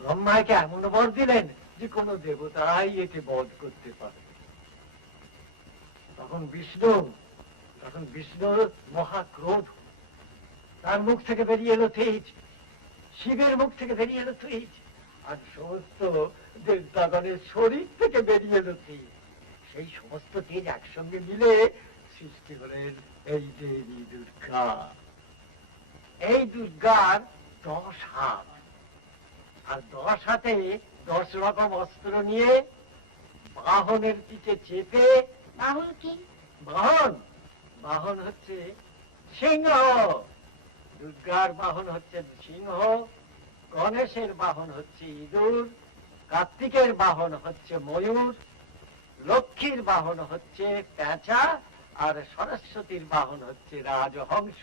ব্রহ্মাকে এমন বর দিলেন যে কোন দেবতাই একে বধ করতে পারে। তখন বিষ্ণুর মহাক্রোধ, তার মুখ থেকে বেরিয়ে এলো তেজ, শিবের মুখ থেকে বেরিয়ে এলো তেজ, আর সমস্ত দেবতাগণের শরীর থেকে বেরিয়ে এলো তেজ। সেই সমস্ত তেজ একসঙ্গে মিলে সৃষ্টি হলেন এই দেবী দুর্গা। এই দুর্গার 10 হাত, আর 10 হাতে 10 রকম অস্ত্র নিয়ে বাহনের পিঠে চেপে। বাহন কি? বাহন হচ্ছে সিংহ। দুর্গার বাহন হচ্ছে সিংহ, গণেশের বাহন হচ্ছে ইঁদুর, কার্তিকের বাহন হচ্ছে ময়ূর, লক্ষ্মীর বাহন হচ্ছে পেঁচা, আর সরস্বতীর বাহন হচ্ছে রাজহংস।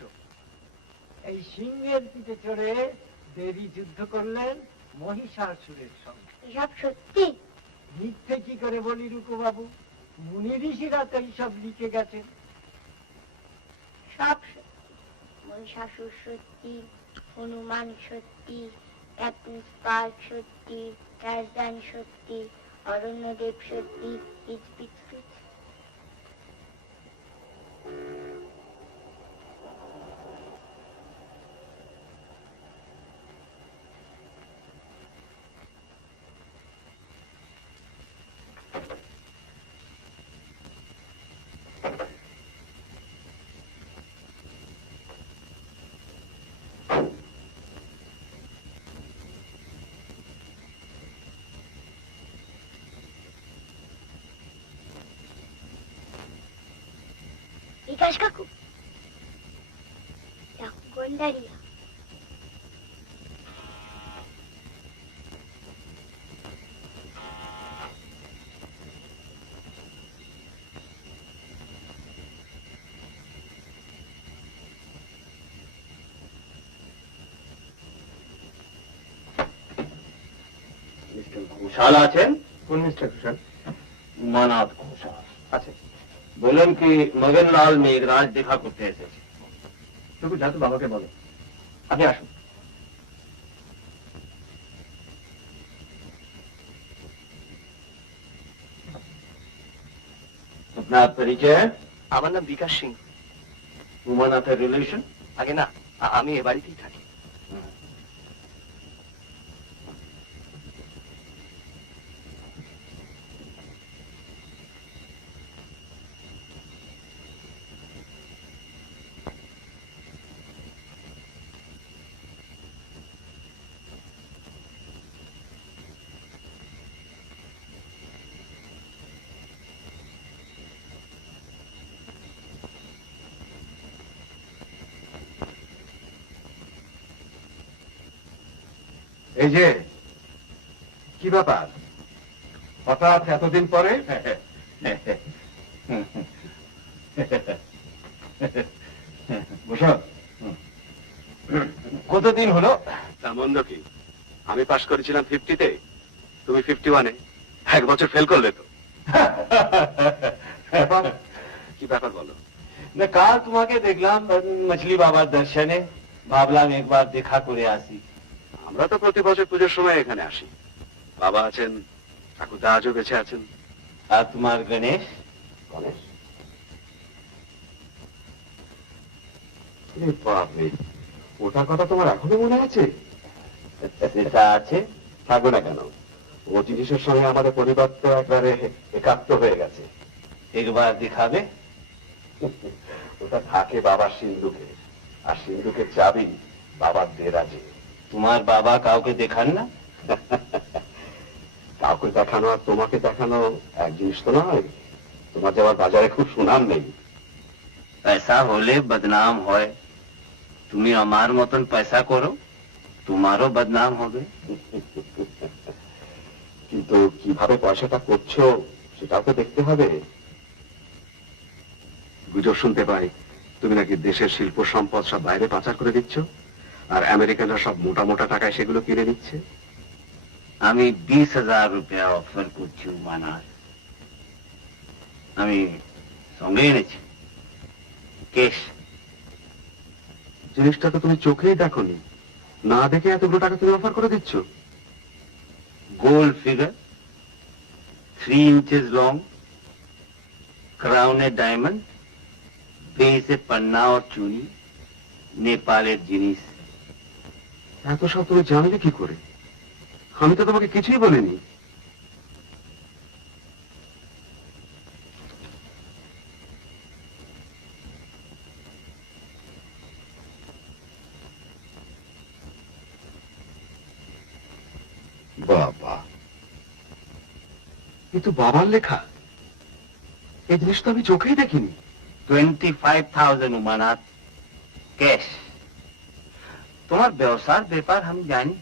এই সিংহের পিঠে চড়ে দেবী যুদ্ধ করলেন মহিষাসুরের সঙ্গে। এসব সত্যি? মিথ্যে কি করে বলি রুকু বাবু, মুনি ঋষিরা তো এইসব লিখে গেছেন। সব সত্যি। মহিষাসুর সত্যি, হনুমান সত্যি, ক্যাপ্টেন স্পার্ক সত্যি, টারজান সত্যি, অরণ্যদেব সত্যি। বিকাশ কাকু, গন্ডারিয়া। মিস্টার ঘোষাল আছেন? কোন মিস্টার ঘোষাল? উমানাথ ঘোষাল আছে। বললেন কি মগনলাল মেঘরাজ দেখা করতে এসেছে। টুকু যা তো বাবাকে বলো। আপনি আসুন। আপনার পরিচয়? আমার নাম বিকাশ সিং। উমানাথের রিলেশন? আগে না, আমি এ বাড়িতেই থাকি। এই যে কি ব্যাপার, হঠাৎ এতদিন পরে? কতদিন হলো? তা মন্দ কি, আমি পাশ করেছিলাম 50-তে, তুমি 51-এ। 1 বছর ফেল করলে তো। কি ব্যাপার বলো? না কাল তোমাকে দেখলাম মছলি বাবার দর্শনে, ভাবলাম একবার দেখা করে আসি। আমরা তো প্রতি বছর পুজোর সময় এখানে আসি। বাবা আছেন, ঠাকুরদা আজও বেঁচে আছেন। আর তোমার গণেশ? গণেশ? বাপরে, ওটার কথা তোমার এখনো মনে আছে? সেটা আছে, থাকবে না কেন? ও জিনিসের সঙ্গে আমাদের পরিবার তো একবারে একাত্ম হয়ে গেছে। একবার দেখাবে? ওটা থাকে বাবার সিন্ধুকে, আর সিন্ধুকের চাবি বাবার দেরাজে। তোমার বাবা কাউকে দেখান না? কাউকে দেখানো আর তোমাকে দেখানো এক জিনিস তো নয়। তোমার যাওয়ার বাজারে খুব সুনাম নেই। পয়সা হলে বদনাম হয়। তুমি আমার মতন পয়সা করো, তোমারও বদনাম হবে। কিন্তু কিভাবে পয়সাটা করছো সেটাও তো দেখতে হবে। গুজব শুনতে পাই তুমি নাকি দেশের শিল্প সম্পদ সব বাইরে পাচার করে দিচ্ছ, আর আমেরিকানরা সব মোটা মোটা টাকায় সেগুলো কিনে নিচ্ছে। আমি 20,000 রুপিয়া অফার করছি মানার। আমি সঙ্গে এনেছি কেশ। জিনিসটা তো তুমি চোখেই দেখোনি, না দেখে এতগুলো টাকা তুমি অফার করে দিচ্ছ। গোল্ড ফিগার, 3 inches লং, ক্রাউনে ডায়মন্ড, বেসে পান্না और চুনি, নেপালের জিনিস। এত সব তুমি জানলে কি করে? আমি তো তোমাকে কিছুই বলিনি। বাবা, কিন্তু বাবার লেখা। এই জিনিস তো আমি চোখেই দেখিনি। 25,000 উমানাথ ক্যাশ। তোমার ব্যবসার ব্যাপার আমি জানি,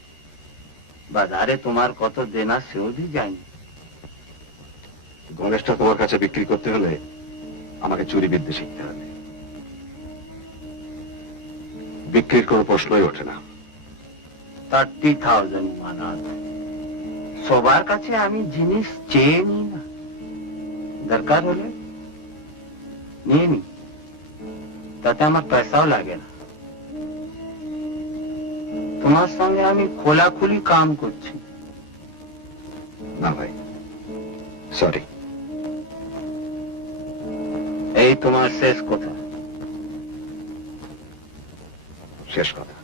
বাজারে তোমার কত দেনা সেও भी জানি। গণেশটা তোমার কাছে বিক্রি করতে হলে আমাকে চুরি বিদ্যে শিখতে হবে। বিক্রির কোনো প্রশ্নই ওঠে না। 30,000 উমানাথ। সবার কাছে আমি জিনিস চেয়ে নিই না, দরকার হলে নিয়ে নি, তাতে আমার পয়সাও লাগে না। তোমার সঙ্গে আমি খোলাখুলি কাম করছি। না ভাই, সরি। এই তোমার শেষ কথা। শেষ কথা।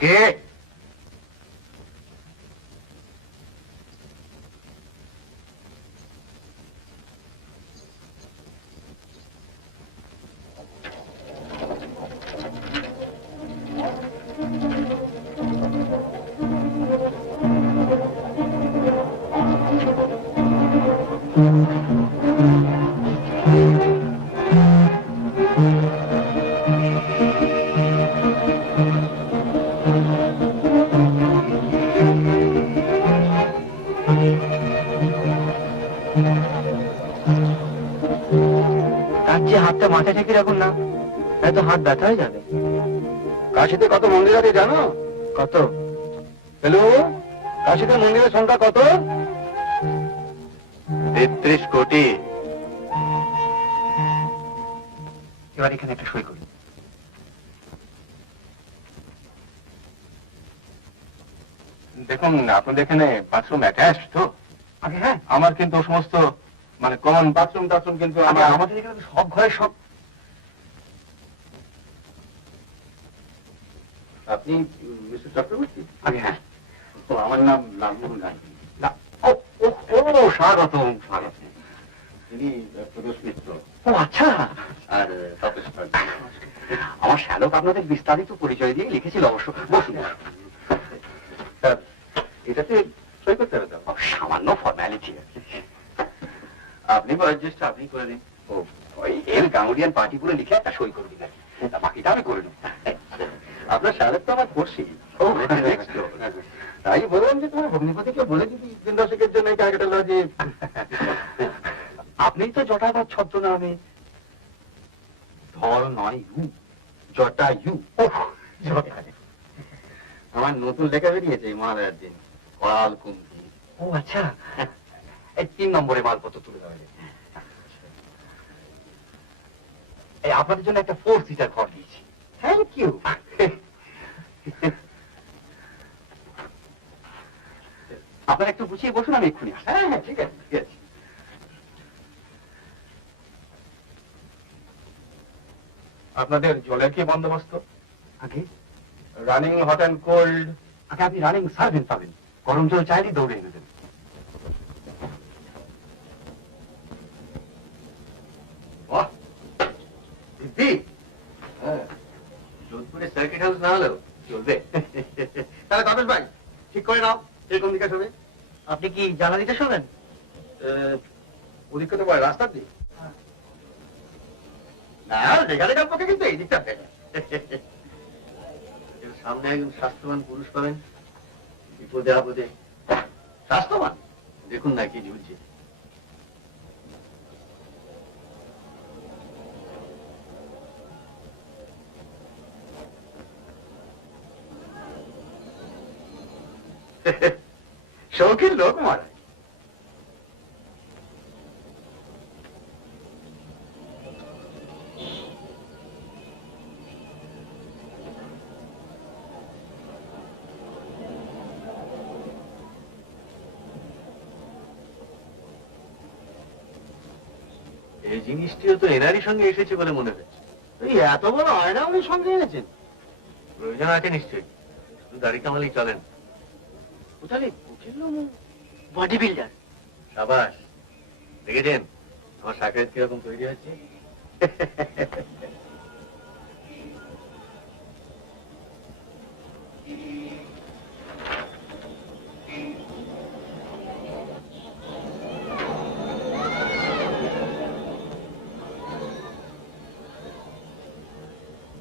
কে? হাতটা মাথায় ঠেকে রাখুন না, এত হাত ব্যথা হয়ে যাবে। কাশিতে কত মন্দির আছে জানো? কত? হ্যালো, কাশিতে মন্দিরের সংখ্যা কত? 33 কোটি। এবার এখানে একটা সই করি। দেখুন, আপনাদের এখানে বাথরুম অ্যাটাচ তো? আগে হ্যাঁ, আমার কিন্তু ও সমস্ত মানে কমন বাথরুম টাথরুম কিন্তু আমাদের এখানে তো সব ঘরে সব। আপনি মিস্টার চক্রবর্তী? আগে হ্যাঁ। তো আমার নাম লালমোহন গান্ধী। ও ও ও, স্বাগতম স্বাগতম। তিনি প্রদোষ মিত্র ও আচ্ছা, আর তপেশ পাত্র। আমার শ্যালক আপনাদের বিস্তারিত পরিচয় দিয়ে লিখেছিল অবশ্য। বসুন। স্যার, এটাতে সই করতে হবে তো? সামান্য ফর্মালিটি। আপনি বয়োজ্যেষ্ঠ, আপনি করে দিন। ও, ওই এল গাঙ্গুলিয়ান পার্টি বলে লিখে একটা সই করে দিলেন, বাকিটা আমি করে নেব। আপনার স্যারের তো আমার পড়ছি। ও, তাই বললাম যে তোমার ভগ্নিপতিকে বলে দিবি দিন দশেকের জন্য এই জায়গাটা যে আপনি তো জটাবাদ ছদ্মনামে ধর নয় ইউ, জটা ইউ। আমার নতুন লেখা বেরিয়েছে মহালয়ার দিন, করাল কুম্ভি। ও আচ্ছা, এই 3 নম্বরে মালপত্র তুলে দেওয়া যায়। এই আপনাদের জন্য একটা 4 সিটার ঘর দিয়েছি। Thank you. আপনারা একটু গুছিয়ে বসুন, আমি এক্ষুনি আসছি। হ্যাঁ হ্যাঁ, ঠিক আছে ঠিক আছে। আপনাদের জলের কি বন্দোবস্ত? আগে রানিং হট অ্যান্ড কোল্ড? আগে আপনি রানিং সার্ভেন্ট পাবেন, গরম জল চাইলেই দৌড়ে এনে দেবেন। বাহ, দিদি, যোধপুরে সার্কিট হাউস না হলেও চলবে। তাহলে তপেশ ভাই ঠিক করে নাও এরকম দিকে হবে। আপনি কি জ্বালা দিতে শোনেন? ওদিকে তো বয় রাস্তার দিক না, লেখা লেখার পক্ষে কিন্তু এই দিকটা ফেলে। সামনে একজন স্বাস্থ্যবান পুরুষ পাবেন, বিপদে আপদে স্বাস্থ্যবান, দেখুন না কি ঝুলছে। শৌখিন লোক মারা। এই জিনিসটিও তো এনারই সঙ্গে এসেছে বলে মনে হচ্ছে। এই এত বড় আয়না উনি সঙ্গে এনেছেন? প্রয়োজন আছে নিশ্চয়ই, শুধু দাড়ি কামালেই চলেন। কোথায় বডি বিল্ডার। সাবাস, দেখেছেন আমার সাকরেত কিরকম তৈরি হচ্ছে?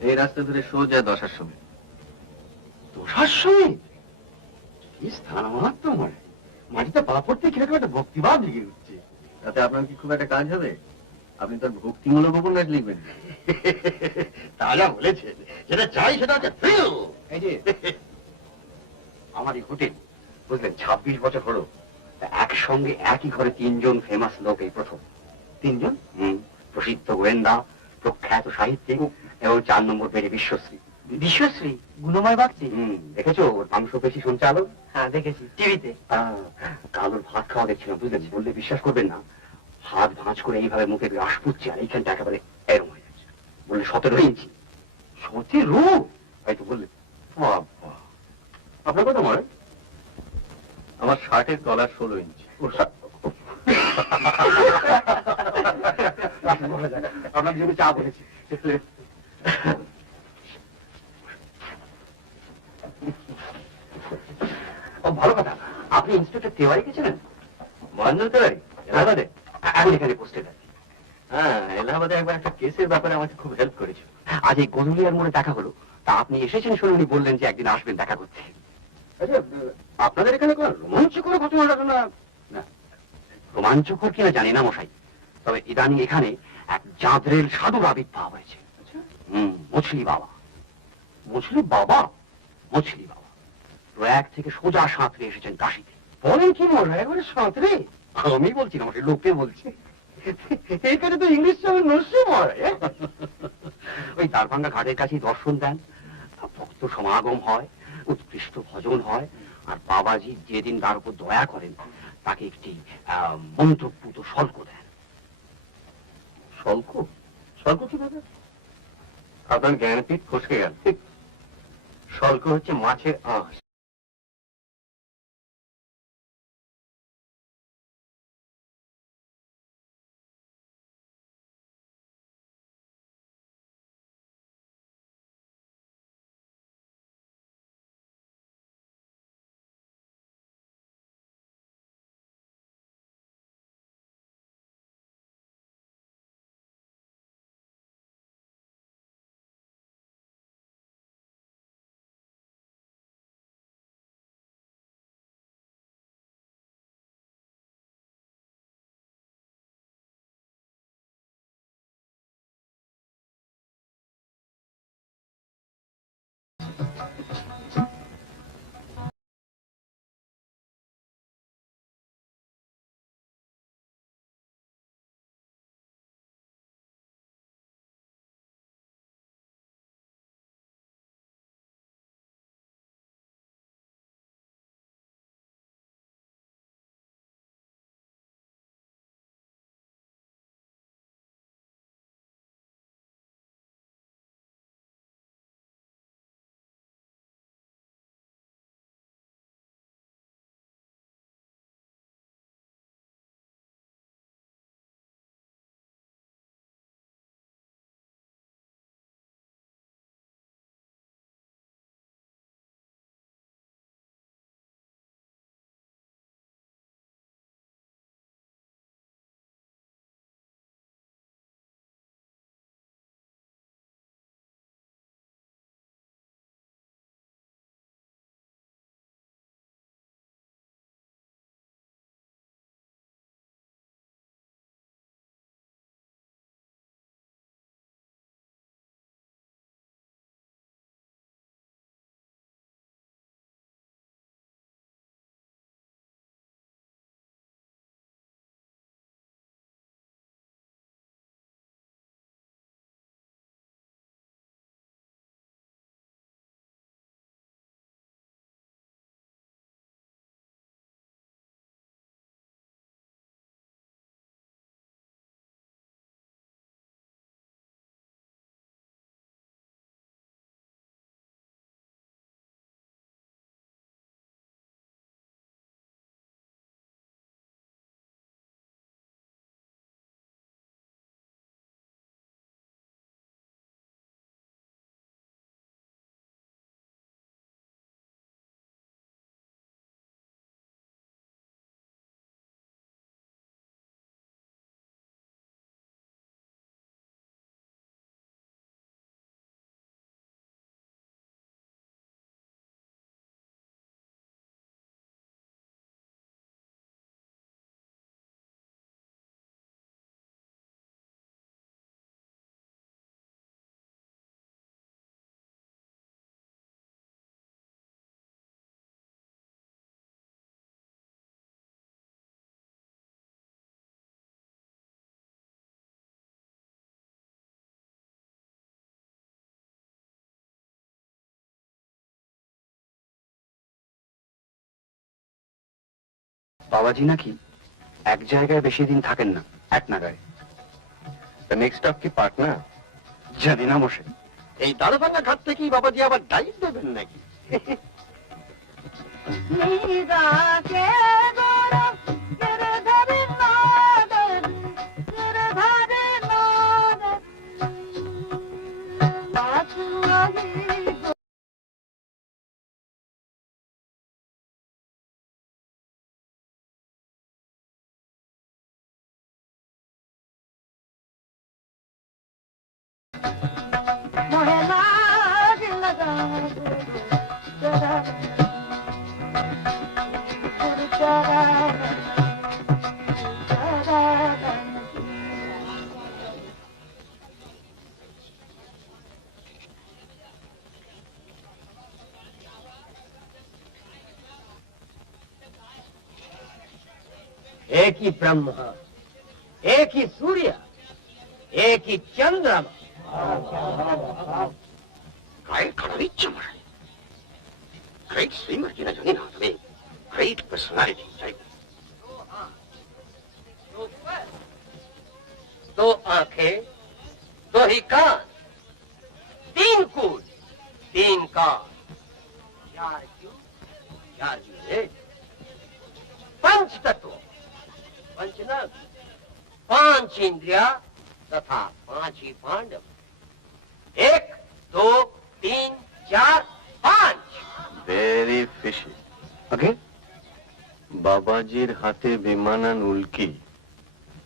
এই রাস্তা ধরে সোজা 10টার সময়। 10টার সময়? কি স্থান মাহাত্ম মনে, মাটিতে পা পড়তে কিরকম একটা ভক্তিভাব লেগে উঠছে। তাতে আপনার কি খুব একটা কাজ হবে? আপনি তার ভক্তিমূলক উপন্যাস লিখবেন। তা যা বলেছেন, যেটা চাই সেটা হচ্ছে thrill। এই যে আমার এই হোটেল, বুঝলেন, 26 বছর হলো একসঙ্গে একই ঘরে 3 জন ফেমাস লোক এই প্রথম। 3 জন? প্রসিদ্ধ গোয়েন্দা, প্রখ্যাত সাহিত্যিক এবং 4 নম্বর পেরে বিশ্বশ্রী। বিশ্বশ্রী গুণময় বাগচি? দেখেছো ওর মাংসপেশি সঞ্চালক? হ্যাঁ দেখেছি টিভিতে। কাল ওর ভাত খাওয়া দেখছিলাম, বুঝলেন, বললে বিশ্বাস করবেন না, হাত ভাঁজ করে এইভাবে মুখে গ্রাস পুচ্ছে আর এইখানটা একেবারে এরম হয়ে যাচ্ছে। বললে 17 ইঞ্চি। 17? হয়তো বললে। আপনার কত মনে? আমার শার্টের কলার 16 ইঞ্চি। আপনার জন্য চা বলেছি। ভালো কথা, আপনি ইন্সপেক্টর তেওয়ারি গেছিলেন? মহেন্দ্র তেওয়ারি? এলাহাবাদে? এখন এখানে পোস্টেড আছে। হ্যাঁ, এলাহাবাদে একবার একটা কেসের ব্যাপারে আমাকে খুব হেল্প করেছিল। আজ এই গদুলিয়ার মোড়ে দেখা হলো, তা আপনি এসেছেন শুনে উনি বললেন যে একদিন আসবেন দেখা করতে। আচ্ছা, আপনাদের এখানে কোন রোমাঞ্চকর ঘটনা? না, রোমাঞ্চকর কিনা জানি না মশাই, তবে ইদানিং এখানে এক জাঁদরেল সাধুর আবির্ভাব হয়েছে। মছলি বাবা। মছলি বাবা? মছলি বাবা প্রয়াগ থেকে সোজা সাঁতরে এসেছেন কাশীতে। বলেন কি মশাই, একবারে সাঁতরে? আমি বলছি না, সে লোকে বলছে। এখানে তো ইংলিশ চালের নস্যি মরে। ওই দ্বারভাঙ্গা ঘাটের কাছেই দর্শন দেন, ভক্ত সমাগম হয়, উৎকৃষ্ট ভজন হয়, আর বাবাজি যেদিন তার উপর দয়া করেন তাকে একটি মন্ত্রপুত শল্ক দেন। শল্ক? শল্ক কিভাবে? আপনার জ্ঞানপীঠ ফসকে গেল। শল্ক হচ্ছে মাছের আঁশ। বাবাজি নাকি এক জায়গায় বেশি দিন থাকেন না, এক নাগারে। নেক্সট স্টপ কি পাটনা? জানি না মশাই। এই দারুভাঙ্গা ঘাট থেকেই বাবাজি আবার ডাইভ দেবেন নাকি? Da एक ही ब्रह्मा, एक ही सूर्य, एक ही चंद्रमा। গায়ের কাটা দিচ্ছে মশাই। গ্রেট সুইমার কিনা জানি না, তবে গ্রেট পার্সোনালিটি। दो आंखें, दो ही कान, तीन कूद, तीन कान, चार क्यों, चार जुड़े, पंच तत्व, पंचनग, पांच इंद्रिया तथा पांच ही पांडव। एक, दो, तीन, चार, पांच। Very fishy. ওকে, বাবাজির হাতে বিমানান উল্কি।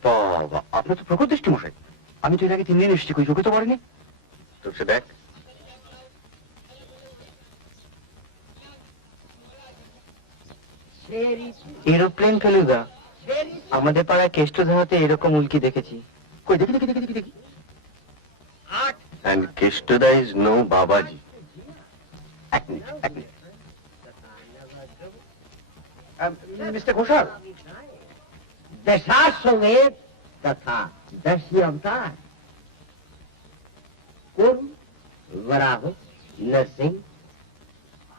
বাবা, আপনার তো প্রকট দৃষ্টি মশাই। আমি তো এর আগে 3 দিন এসেছি, কই চোখে তো পড়েনি। তো সে দেখ। এরোপ্লেন ফেলুদা, আমাদের পাড়ায় কেষ্ট ধরাতে এরকম উল্কি দেখেছি। কই দেখি দেখি দেখি দেখি দেখি। And Keshtada is no Babaji. এক মিনিট, এক মিনিট। মিস্টার ঘোষাল, दशाश्वमेध तथा 10 अवतार, कुर्म, वराह, नरसिंह,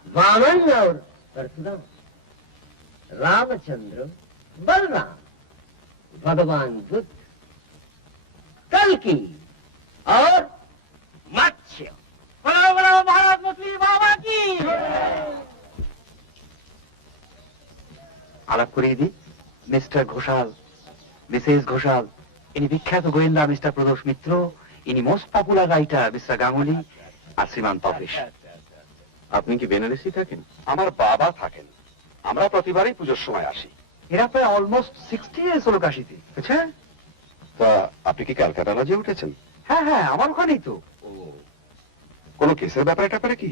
वामन और परशुराम, रामचंद्र, बलराम, भगवान बुद्ध, कल्कि और मत्स्य। बड़ा बड़ा भारत मछली बाबा की। আলাপ করিয়ে দিই। মিস্টার ঘোষাল, মিসেস ঘোষাল, ইনি বিখ্যাত গোয়েন্দা মিস্টার প্রদোষ মিত্র, ইনি most popular writer mister Ganguly, আর শ্রীমান তপেশ। আপনি কি বেনারসি থাকেন? আমার বাবা থাকেন। আমরা প্রতিবারই পুজোর সময় আসি। এরা প্রায় অলমোস্ট 60 ইয়ার্স হলো কাশিতে। আচ্ছা, তা আপনি কি ক্যালকাটা লজে উঠেছেন? হ্যাঁ হ্যাঁ, আমার ওখানেই তো। ও, কোনো কেসের ব্যাপারে ট্যাপারে কি?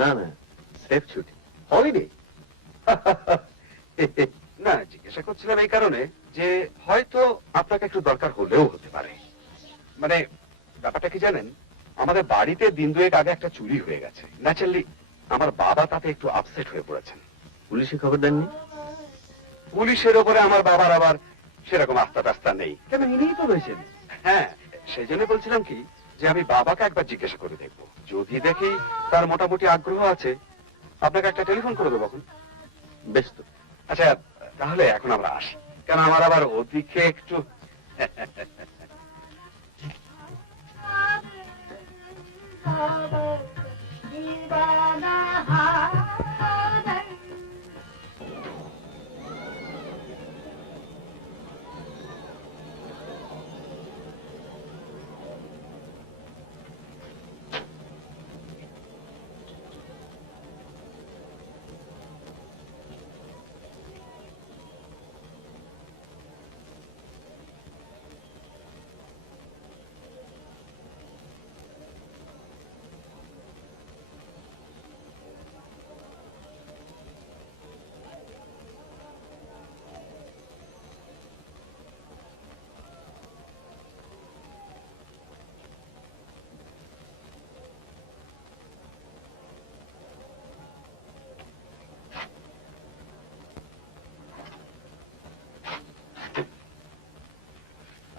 না না, সেফ ছুটি। হলিডে? না, জিজ্ঞাসা করছিলাম এই কারণে যে হয়তো আপনাকে একটু দরকার হলেও হতে পারে। মানে ব্যাপারটা কি জানেন, আমাদের বাড়িতে দিন দুয়েক আগে একটা চুরি হয়ে গেছে। ন্যাচারালি আমার বাবা তাতে একটু আপসেট হয়ে পড়েছেন। পুলিশে খবর দেননি? পুলিশের ওপরে আমার বাবার আবার সেরকম আস্থা টাস্থা নেই। কেন, ইনিই তো রয়েছেন। হ্যাঁ, সেই জন্য বলছিলাম কি যে আমি বাবাকে একবার জিজ্ঞাসা করে দেখবো। যদি দেখি তার মোটামুটি আগ্রহ আছে, আপনাকে একটা টেলিফোন করে দেবো। এখন বেশ তো। আচ্ছা, তাহলে এখন আমরা আসি, কেন আমার আবার ওদিকে একটু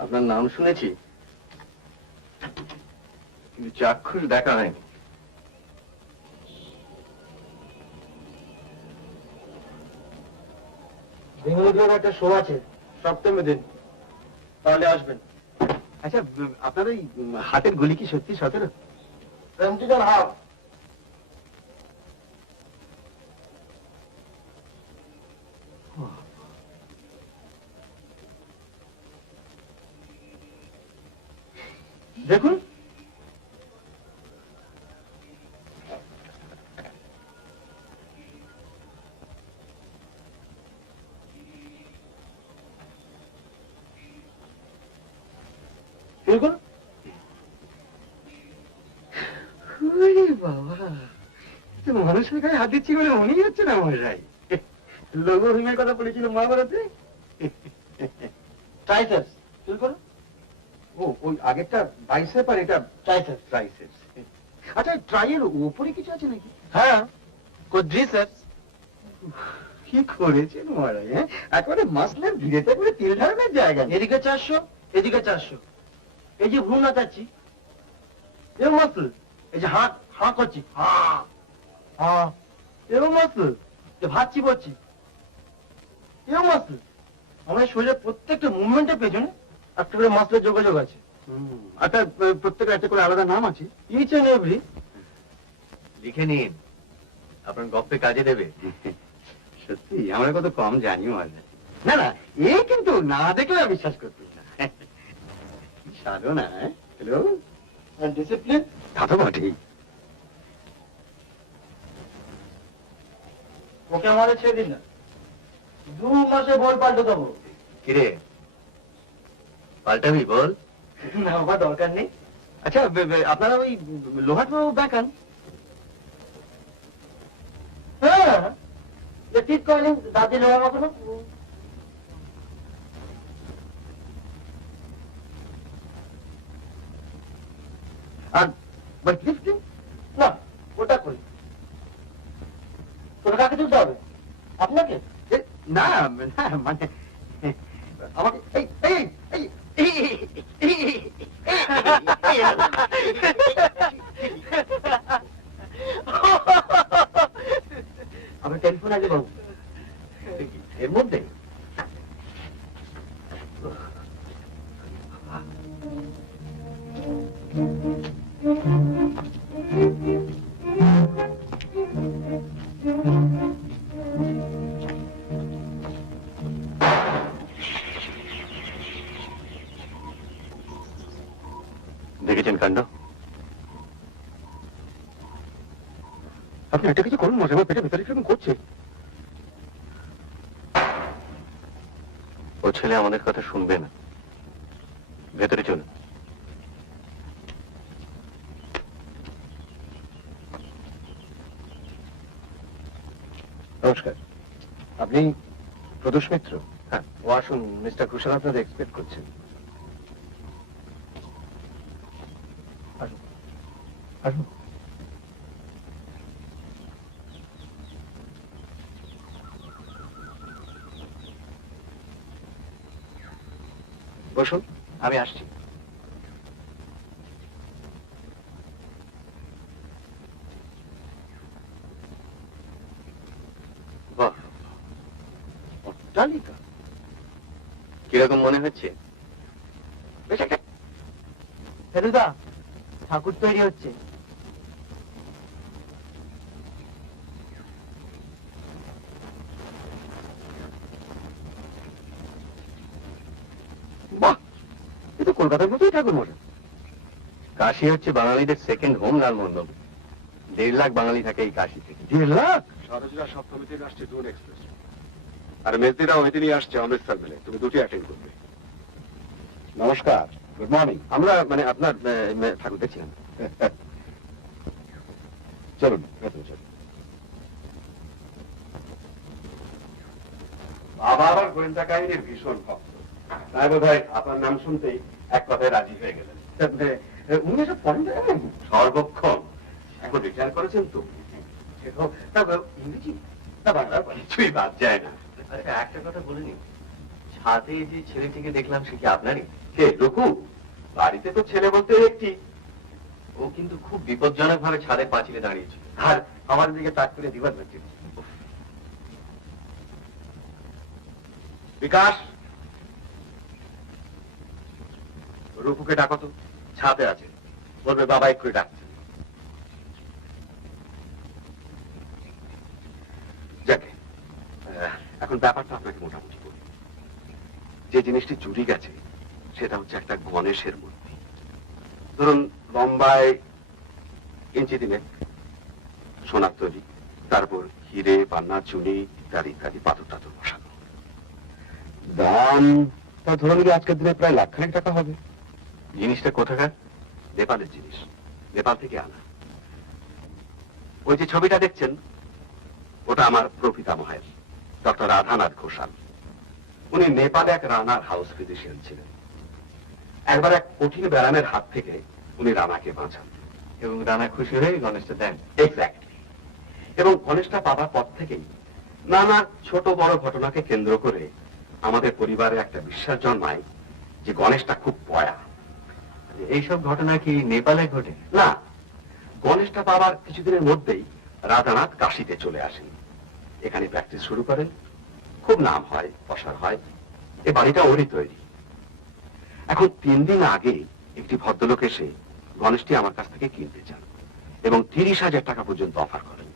আপনার নাম শুনেছি, কিন্তু চাক্ষুষ দেখা হয়নি। বেঙ্গলুরুর একটা শো আছে সপ্তমী দিন, তাহলে আসবেন। আচ্ছা, আপনার ওই হাতের গুলি কি সত্যি 17? 17.5। দেখুন, দেখুন। বাবা, মানুষের গায়ে হাত দিচ্ছি বলে মনেই হচ্ছে না মশাই। লোগো ভীমের কথা বলেছিল মহাভারতে। ট্রাইসেপস শুরু করুন। ও, ওই আগেরটা বাইসেপ আর এটা ট্রাইসেপস। ট্রাইসেপস। আচ্ছা, ট্রাইয়ের উপরে কিছু আছে নাকি? হ্যাঁ, কোয়াড্রিসেপস। কি করেছেন মহারাজ? একেবারে মাসলের ভিড়েতে করে তিল ঢালনের জায়গা নেই। এদিকে 400, এদিকে 400। এই যে ভ্রু নাচাচ্ছি, এও মাসল। এই যে হাঁ হাঁ করছি, হাঁ হাঁ, এও মাসল। যে ভাত চিবোচ্ছি, এও মাসল। আমাদের শরীরের প্রত্যেকটা মুভমেন্টের পেছনে একটা করে মাসলের যোগাযোগ আছে। আচ্ছা, প্রত্যেকের একটা করে আলাদা নাম আছে? Each and every. লিখে নিন, আপনার গপ্পে কাজে দেবে। সত্যি আমরা কত কম জানি মহারাজ। না না, এ কিন্তু না দেখলে আর বিশ্বাস করতেন না। সাধনা। Hello, discipline. তা তো বটেই। ওকে আমাদের ছেড়ে দিন না, 2 মাসে বল পাল্টে দেবো। কিরে, পাল্টাবি বল? না বাবা, দরকার নেই। আচ্ছা, আপনারা ওই লোহার দেখান। হ্যাঁ, যে ঠিক করেনি দাদি লোহার মতো না। আর লিফটিং? না, ওটা করি। তোর কাকে তুলতে হবে? আপনাকে? না না, মানে আমাকে এই এই এই আমার টেলিফোন আছে বাবু, এর মধ্যে দেখেছেন কাণ্ড? আপনি একটা কিছু করুন মজা, আমার পেটে ভেতরে কিরকম করছে। ও ছেলে আমাদের কথা শুনবে না, ভেতরে চলুন। নমস্কার, আপনি প্রদোষ মিত্র? হ্যাঁ। ও আসুন, মিস্টার ঘোষাল আপনাদের এক্সপেক্ট করছেন। আসুন আসুন। বসুন, আমি আসছি। বাহ, অট্টালিকা কিরকম মনে হচ্ছে? বেশ একটা ফেলুদা, ঠাকুর তৈরি হচ্ছে। বাহ, এ তো কলকাতার মতোই ঠাকুর মশাই। কাশি হচ্ছে বাঙালিদের সেকেন্ড হোম লালমন্ডল। 1.5 লাখ বাঙালি থাকে এই কাশিতে। 1.5 লাখ? সারজরা সপ্তমী থেকে আসছে ডুন এক্সপ্রেস, আর মেজদিরা ওই দিনই আসছে অমৃতসর মেলে। তুমি দুটি অ্যাটেন্ড করবে। নমস্কার, গুড মর্নিং। আমরা মানে আপনার ঠাকুর দেখছিলাম। চলুন ভেতরে চলুন। বাবা আবার গোয়েন্দা কাহিনীর ভীষণ ভক্ত, তাই বোধ হয় আপনার নাম শুনতেই এক কথায় রাজি হয়ে গেলেন। উনি এসব পড়েন না? সর্বক্ষণ এখন রিটায়ার করেছেন তো, ইংরেজি না বাংলা? কিছুই বাদ যায় না। আচ্ছা, একটা কথা বলিনি, ছাদে যে ছেলেটিকে দেখলাম সে কি আপনারই? কে, রঘু? বাড়িতে তো ছেলে বলতে একটি। ও কিন্তু খুব বিপজ্জনক ভাবে ছাদের পাঁচিলে দাঁড়িয়েছিল। আর আমার দিকে তাক করে দিবার হচ্ছে। বিকাশ, রঘুকে ডাকো তো, ছাদে আছে, বলবে বাবা একটু ডাকছে। যাকে এখন ব্যাপারটা আপনাকে মোটামুটি বলি। যে জিনিসটি চুরি গেছে সেটা হচ্ছে একটা গণেশের মূর্তি। ধরুন লম্বায় 1 ইঞ্চি 3, সোনার তৈরি, তারপর হিরে, পান্না, চুনি ইত্যাদি ইত্যাদি পাথর টাথর বসানো। দাম তা ধরুন আজকের দিনে প্রায় 1 লাখ টাকা হবে। জিনিসটা কোথাকার? নেপালের জিনিস, নেপাল থেকে আনা। ওই যে ছবিটা দেখছেন, ওটা আমার প্রপিতামহের, ডক্টর রাধানাথ ঘোষাল। উনি নেপালে এক রানার হাউস ফিজিশিয়ান ছিলেন। একবার এক কঠিন ব্যারামের হাত থেকে উনি রানাকে বাঁচান এবং রানা খুশি হয়ে গণেশটা দেন। এক্স্যাক্টলি। এবং গণেশটা পাবার পর থেকেই নানা ছোট বড় ঘটনাকে কেন্দ্র করে আমাদের পরিবারে একটা বিশ্বাস জন্মায় যে গণেশটা খুব পয়া। এইসব ঘটনা কি নেপালে ঘটে? না, গণেশটা বাবার কিছুদিনের মধ্যেই রাধানাথ কাশিতে চলে আসেন, এখানে প্র্যাকটিস শুরু করেন, খুব নাম হয়, প্রসার হয়। এ বাড়িটা ওরই তৈরি। এখন 3 দিন আগে একটি ভদ্রলোক এসে গণেশটি আমার কাছ থেকে কিনতে চান এবং 30,000 টাকা পর্যন্ত অফার করেন।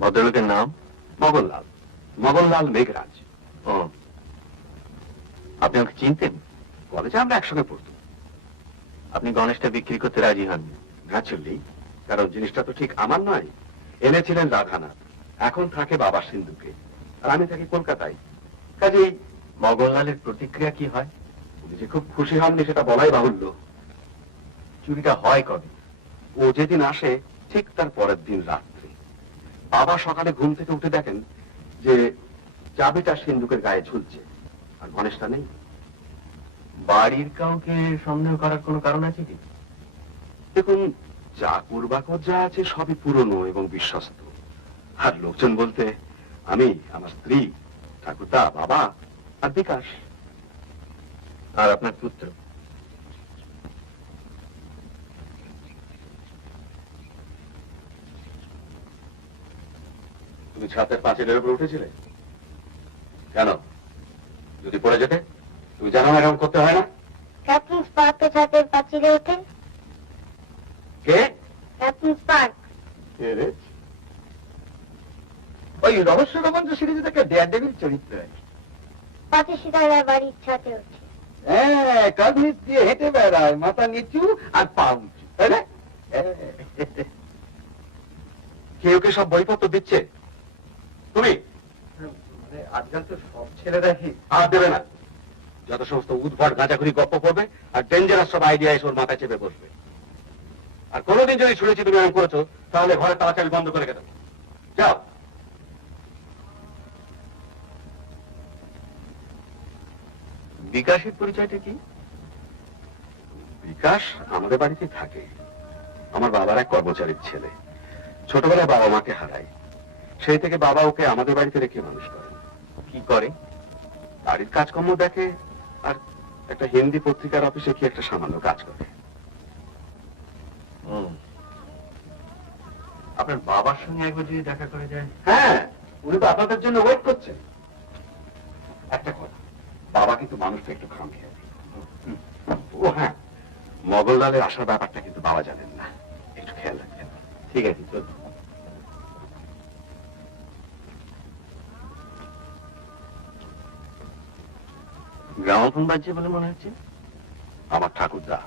ভদ্রলোকের নাম? মগনলাল, মগনলাল মেঘরাজ। ও, আপনি ওকে চিনতেন? কলেজে আমরা একসঙ্গে পড়তাম। আপনি গণেশটা বিক্রি করতে রাজি হন? ন্যাচুরালি, কারণ জিনিসটা তো ঠিক আমার নয়। এনেছিলেন রাধানাথ, এখন থাকে বাবার সিন্ধুকে, আর আমি থাকি কলকাতায়। কাজেই মগনলালের প্রতিক্রিয়া কি হয়? উনি যে খুব খুশি হননি সেটা বলাই বাহুল্য। চুরিটা হয় কবে? ও যেদিন আসে ঠিক তার পরের দিন রাত্রে বাবা সকালে ঘুম থেকে উঠে দেখেন যে চাবিটা সিন্ধুকের গায়ে ঝুলছে, আর গণেশটা নেই। বাড়ির কাউকে সন্দেহ করার কোনো কারণ আছে কি? দেখুন, চাকর বাকর যা আছে সবই পুরনো এবং বিশ্বস্ত। আর লোকজন বলতে আমি, আমার স্ত্রী, ঠাকুরদা, বাবা আর বিকাশ। আর আপনার পুত্র? তুমি ছাদের পাঁচিলের উপর উঠেছিলে কেন? যদি পড়ে যেতে? তুমি জানো না এরকম করতে হয় না? ক্যাপ্টেন স্পার্ক ছাদের পাঁচিলে ওঠেন। কে? Captain Spark. ওই রহস্য রোমাঞ্চ সিরিজে থেকে ডেয়ার ডেভিল চরিত্র আছে। 25 সিতারা বাড়ির ছাদে ওঠে। হ্যাঁ, কাঁধ নিচ দিয়ে হেঁটে বেড়ায়, মাথা নিচু আর পা উঁচু, তাই না? কেউ কে সব বইপত্র দিচ্ছে? তুমি? মানে আজকাল তো সব ছেলেরাই। আর দেবে না। যত সমস্ত উদ্ভট গাঁজাখুরি গপ্প করবে আর ডেঞ্জারাস সব আইডিয়া এসে ওর মাথায় চেপে বসবে। আর কোনোদিন যদি শুনেছি তুমি এরকম করেছো, তাহলে ঘরে তাড়াতাড়ি বন্ধ করে রেখে দেবো। যাও। বিকাশের পরিচয়টা কি? বিকাশ আমাদের বাড়িতে থাকে, আমার বাবার এক কর্মচারীর ছেলে। ছোটবেলায় বাবা মাকে হারায়, সেই থেকে বাবা ওকে আমাদের বাড়িতে রেখে মানুষ করেন। কি করে? বাড়ির কাজকর্ম দেখে আর একটা হিন্দি পত্রিকার অফিসে কি একটা সামান্য কাজ করে। আপনার বাবার সঙ্গে একবার যদি দেখা করে যায়? হ্যাঁ, উনি তো আপনাদের জন্য ওয়েট করছেন। একটা কথা, বাবা কিন্তু মানুষটা একটু খাম খেয়ে। ও হ্যাঁ, মগনলালের আসার ব্যাপারটা কিন্তু বাবা জানেন না, একটু খেয়াল রাখবেন। ঠিক আছে, চল। গ্রামোফোন বাজছে বলে মনে হচ্ছে। আমার ঠাকুরদা,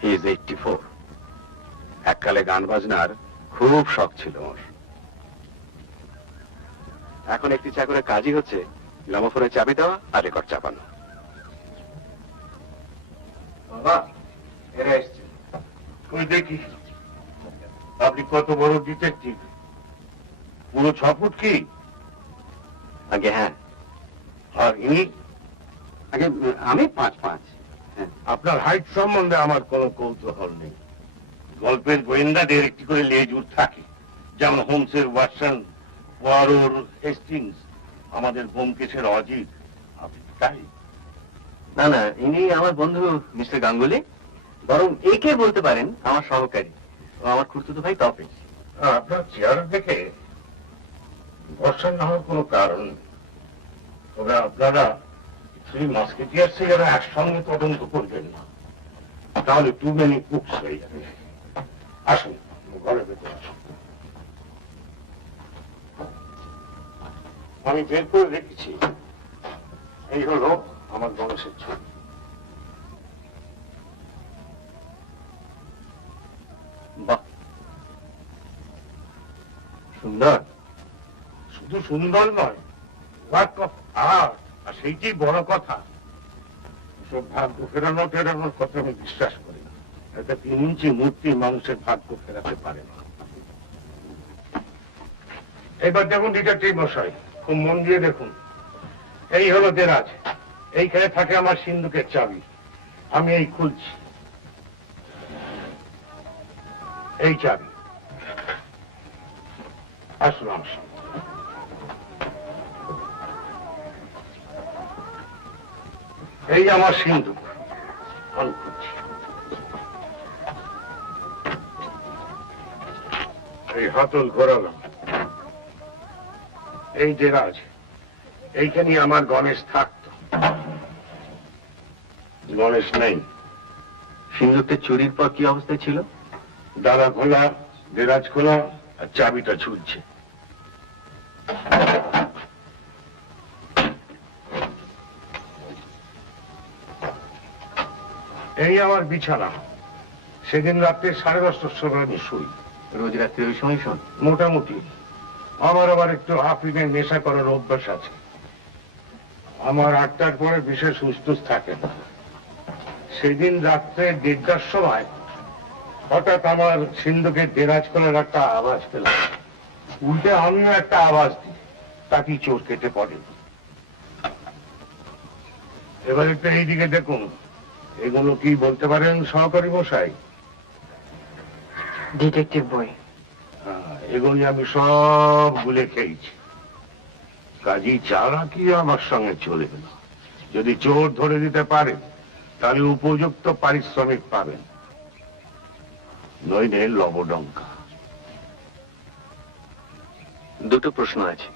হি ইজ 84। এককালে গান বাজনার খুব শখ ছিল ওর। এখন একটি চাকরের কাজই হচ্ছে গ্রামোফোনের চাবি দেওয়া আর রেকর্ড চাপানো। বাবা, এরা এসছে। ওই দেখি আপনি কত বড় ডিটেকটিভ, পুরো 6 ফুট কি? আগে হ্যাঁ। আর ইনি? আগে আমি 5'5". আপনার হাইট সম্বন্ধে আমার কোনো কৌতূহল নেই। গল্পের গোয়েন্দাদের একটি করে লেজুর থাকে, যেমন হোমসের ওয়াটসন, পোয়ারোর হেস্টিংস, আমাদের ব্যোমকেশের অজিত। আপনি তাই? না না, ইনি আমার বন্ধু মিস্টার গাঙ্গুলি, বরং একে বলতে পারেন আমার সহকারী, ও আমার খুড়তুতো ভাই তপেশ। আপনার চেয়ার দেখে বর্ষার না হওয়ার কোনো কারণ নেই। তবে আপনারা 3 মাস্কেটিয়ার্স এরা একসঙ্গে তদন্ত করবেন না, তাহলে টু মেনি কুকস হয়ে যাবে। আসুন, ঘরে ভেতরে আসুন। আমি বের করে রেখেছি, এই হলো আমার গণেশের ছবি। বাহ, সুন্দর। শুধু সুন্দর নয়, ওয়ার্ক অফ আর্ট, আর সেইটাই বড় কথা। সব ভাগ্য ফেরানোর কথা আমি বিশ্বাস করি না। একটা 3 ইঞ্চি মূর্তি মানুষের ভাগ্য ফেরাতে পারে না। এবার দেখুন ডিটেকটিভ মশাই, খুব মন দিয়ে দেখুন। এই হলো দেরাজ, এইখানে থাকে আমার সিন্ধুকের চাবি। আমি এই খুলছি, এই চাবি। আসুন আমার সঙ্গে। এই আমার সিন্ধুক, আমি খুঁজছি। এই হাতল ঘোরালাম, এই দেরাজ, এইখানে আমার গণেশ থাকতো। গণেশ নেই। সিন্ধুকটা চুরির পর কি অবস্থায় ছিল? ডালা খোলা, দেরাজ খোলা, আর চাবিটা ঝুলছে। এই আমার বিছানা। সেদিন রাত্রে 10:30টার সময় আমি শুই। রোজ রাত্রে ওই সময় শোন? মোটামুটি। আমার আবার একটু আফিমের নেশা করার অভ্যাস আছে। আমার 8টার পরে বিশেষ হুঁশ থাকে না। সেদিন রাত্রে 1:30টার সময় হঠাৎ আমার সিন্ধুকের দেরাজ খোলার একটা আওয়াজ পেলাম। উল্টে আমিও একটা আওয়াজ দিই, তাতেই চোর কেটে পড়ে। এবার একটু এইদিকে দেখুন, এগুলো কি বলতে পারেন সহকারী মশাই? ডিটেকটিভ বই। এগুলি আমি সব গুলে খেয়েছি। কাজী চালাকি আমার সঙ্গে চলবে না। যদি চোর ধরে দিতে পারে তাহলে উপযুক্ত পারিশ্রমিক পাবেন, নইলে লবডঙ্কা। দুটো প্রশ্ন আছে।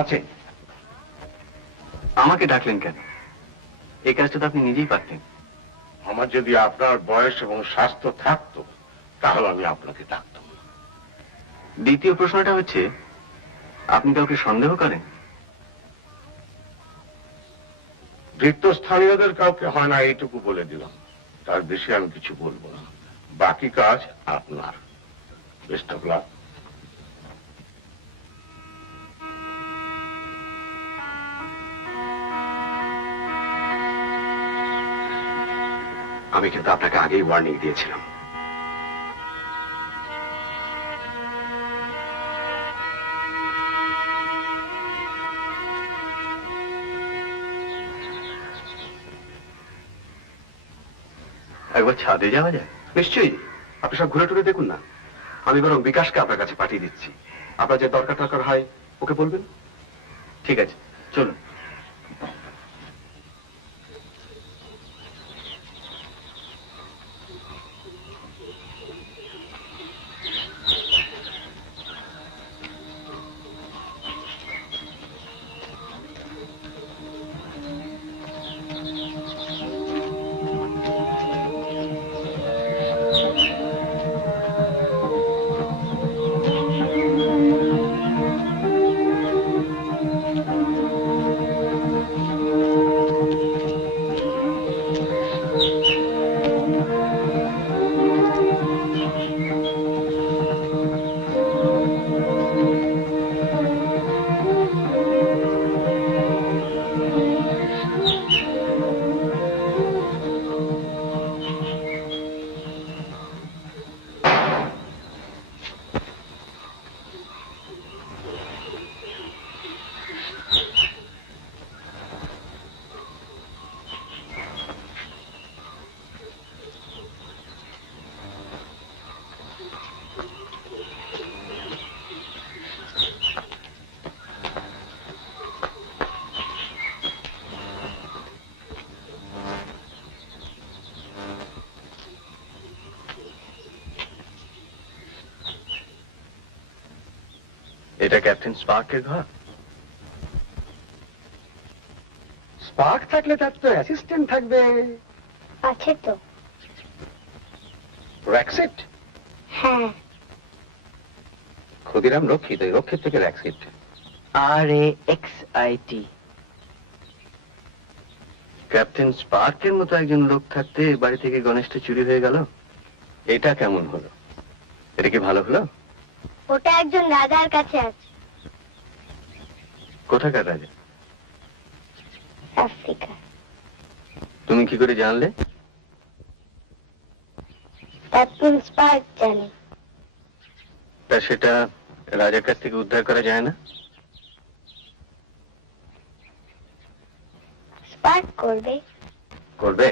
আছে? আমাকে ডাকলেন কেন? এই কাজটা তো আপনি নিজেই পারতেন। আমার যদি আপনার বয়স এবং স্বাস্থ্য থাকতো তাহলে আমি আপনাকে ডাকতাম। দ্বিতীয় প্রশ্নটা হচ্ছে, আপনি কাউকে সন্দেহ করেন? বৃত্তস্থানীয়দের কাউকে হয় না, এইটুকু বলে দিলাম। তার বেশি আমি কিছু বলবো না। বাকি কাজ আপনার। Best of luck. আমি কিন্তু আপনাকে আগেই ওয়ার্নিং দিয়েছিলাম। একবার ছাদে যাওয়া যায়? নিশ্চয়ই, আপনি সব ঘুরে টুরে দেখুন না। আমি বরং বিকাশকে আপনার কাছে পাঠিয়ে দিচ্ছি। আপনার যে দরকার হয় ওকে বলবেন। ঠিক আছে, চলুন। এটা ক্যাপ্টেন স্পার্কের ঘর? স্পার্ক থাকলে তার তো অ্যাসিস্ট্যান্ট থাকবে। আছে তো। র‍্যাক্সিট? হ্যাঁ। ক্ষুদিরাম রক্ষিত, রক্ষিত থেকে র‍্যাক্সিট। RAXIT। ক্যাপ্টেন স্পার্কের মতো একজন লোক থাকতে বাড়ি থেকে গণেশটা চুরি হয়ে গেল, এটা কেমন হলো? এটা কি ভালো হলো? ওটা একজন রাজার কাছে আছে। কোথাকার রাজা? আফ্রিকা। তুমি কি করে জানলে? ক্যাপ্টেন স্পার্ক জানে। তা সেটা রাজার কাছ থেকে উদ্ধার করা যায় না? স্পার্ক করবে। করবে?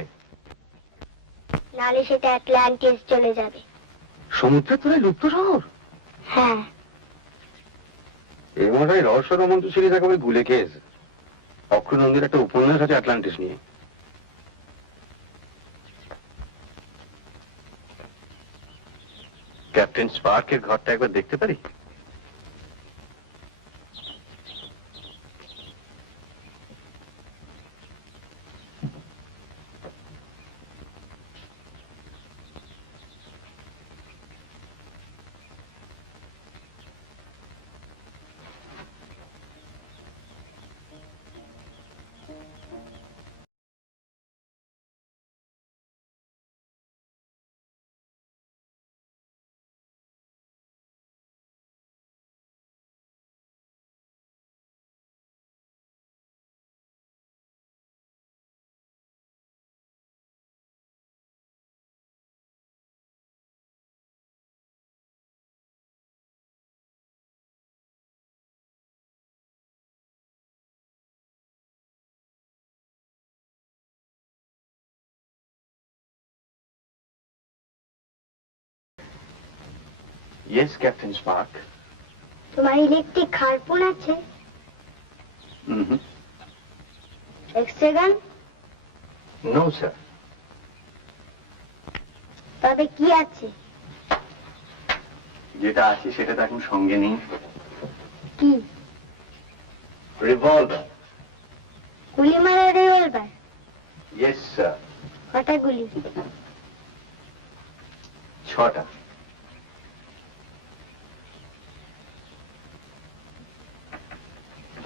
নালে সেটা অ্যাটলান্টিস চলে যাবে। সমুদ্রের তলায় লুপ্ত শহর? হ্যাঁ। এই মনে হয় রহস্য রোমাঞ্চ সিরিজ একেবারে গুলে খেয়েছে। অক্ষয় নন্দীর একটা উপন্যাস আছে আটলান্টিস নিয়ে। ক্যাপ্টেন স্পার্কের ঘরটা একবার দেখতে পারি? Yes, Captain Spark. তোমার ইলেকট্রিক হারপুন আছে? এক্সরে গান? No, sir. তবে কি আছে? যেটা আছে সেটা তো এখন সঙ্গে নেই। কি? রিভলভার। গুলি মারা রিভলভার? Yes, sir. কটা গুলি? 6টা।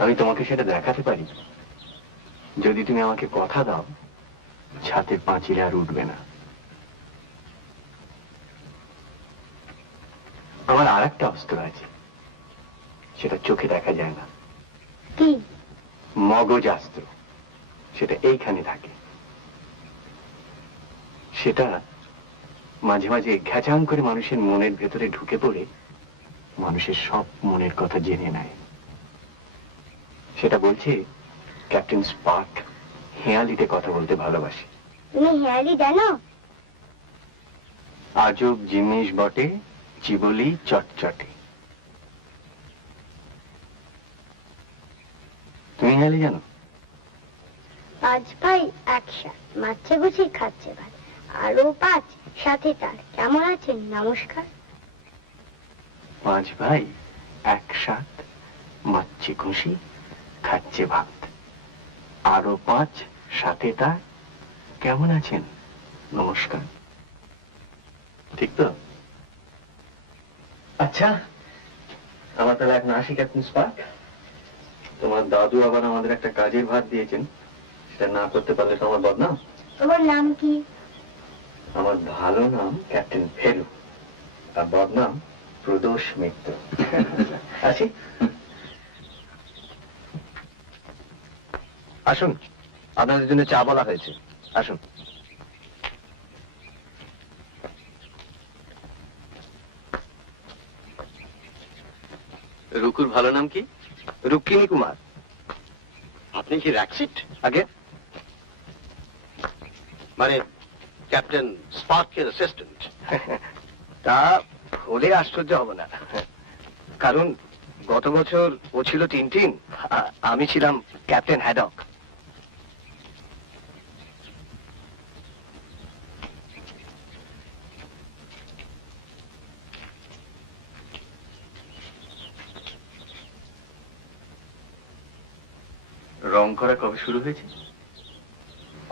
আমি তোমাকে সেটা দেখাতে পারি যদি তুমি আমাকে কথা দাও ছাতের পাঁচিলে আর উঠবে না। আমার আর একটা অস্ত্র আছে, সেটা চোখে দেখা যায় না। কি? মগজাস্ত্র। সেটা এইখানে থাকে। সেটা মাঝে মাঝে ঘ্যাচাং করে মানুষের মনের ভেতরে ঢুকে পড়ে মানুষের সব মনের কথা জেনে নেয়। সেটা বলছে ক্যাপ্টেন স্পার্ক হেঁয়ালিতে কথা বলতে ভালোবাসে। তুমি হেয়ালি জানো? আজব জিনিস বটে, জীবলি চটচটে। তুমি হেঁয়ালি জানো? 5 ভাই একসাথে মারছে গুছি খাচ্ছে ভাত, আরো 5 সাথে তার। কেমন আছেন? নমস্কার। 5 ভাই একসাথ মারছে খুশি খাচ্ছে ভাত, আরো 5 সাথে তার। কেমন আছেন? নমস্কার। ঠিক তো? আচ্ছা, আমার তাহলে এখন আসি ক্যাপ্টেন স্পার্ক। তোমার দাদু আবার আমাদের একটা কাজের ভাত দিয়েছেন, সেটা না করতে পারলে তো আমার বদনাম। তোমার নাম কি? আমার ভালো নাম ক্যাপ্টেন ফেলু, আর বদনাম প্রদোষ মিত্র। আসি। আসুন, আপনাদের জন্য চা বলা হয়েছে। আসুন। রুকুর ভালো নাম কি? রুক্মিণী কুমার। আপনি কি র্যাকসিট? আগে মানে ক্যাপ্টেন স্পার্কের অ্যাসিস্ট্যান্ট। তা হলে আশ্চর্য হব না, কারণ গত বছর ও ছিল টিনটিন, আমি ছিলাম ক্যাপ্টেন হ্যাডক। রং করা কবে শুরু হয়েছে?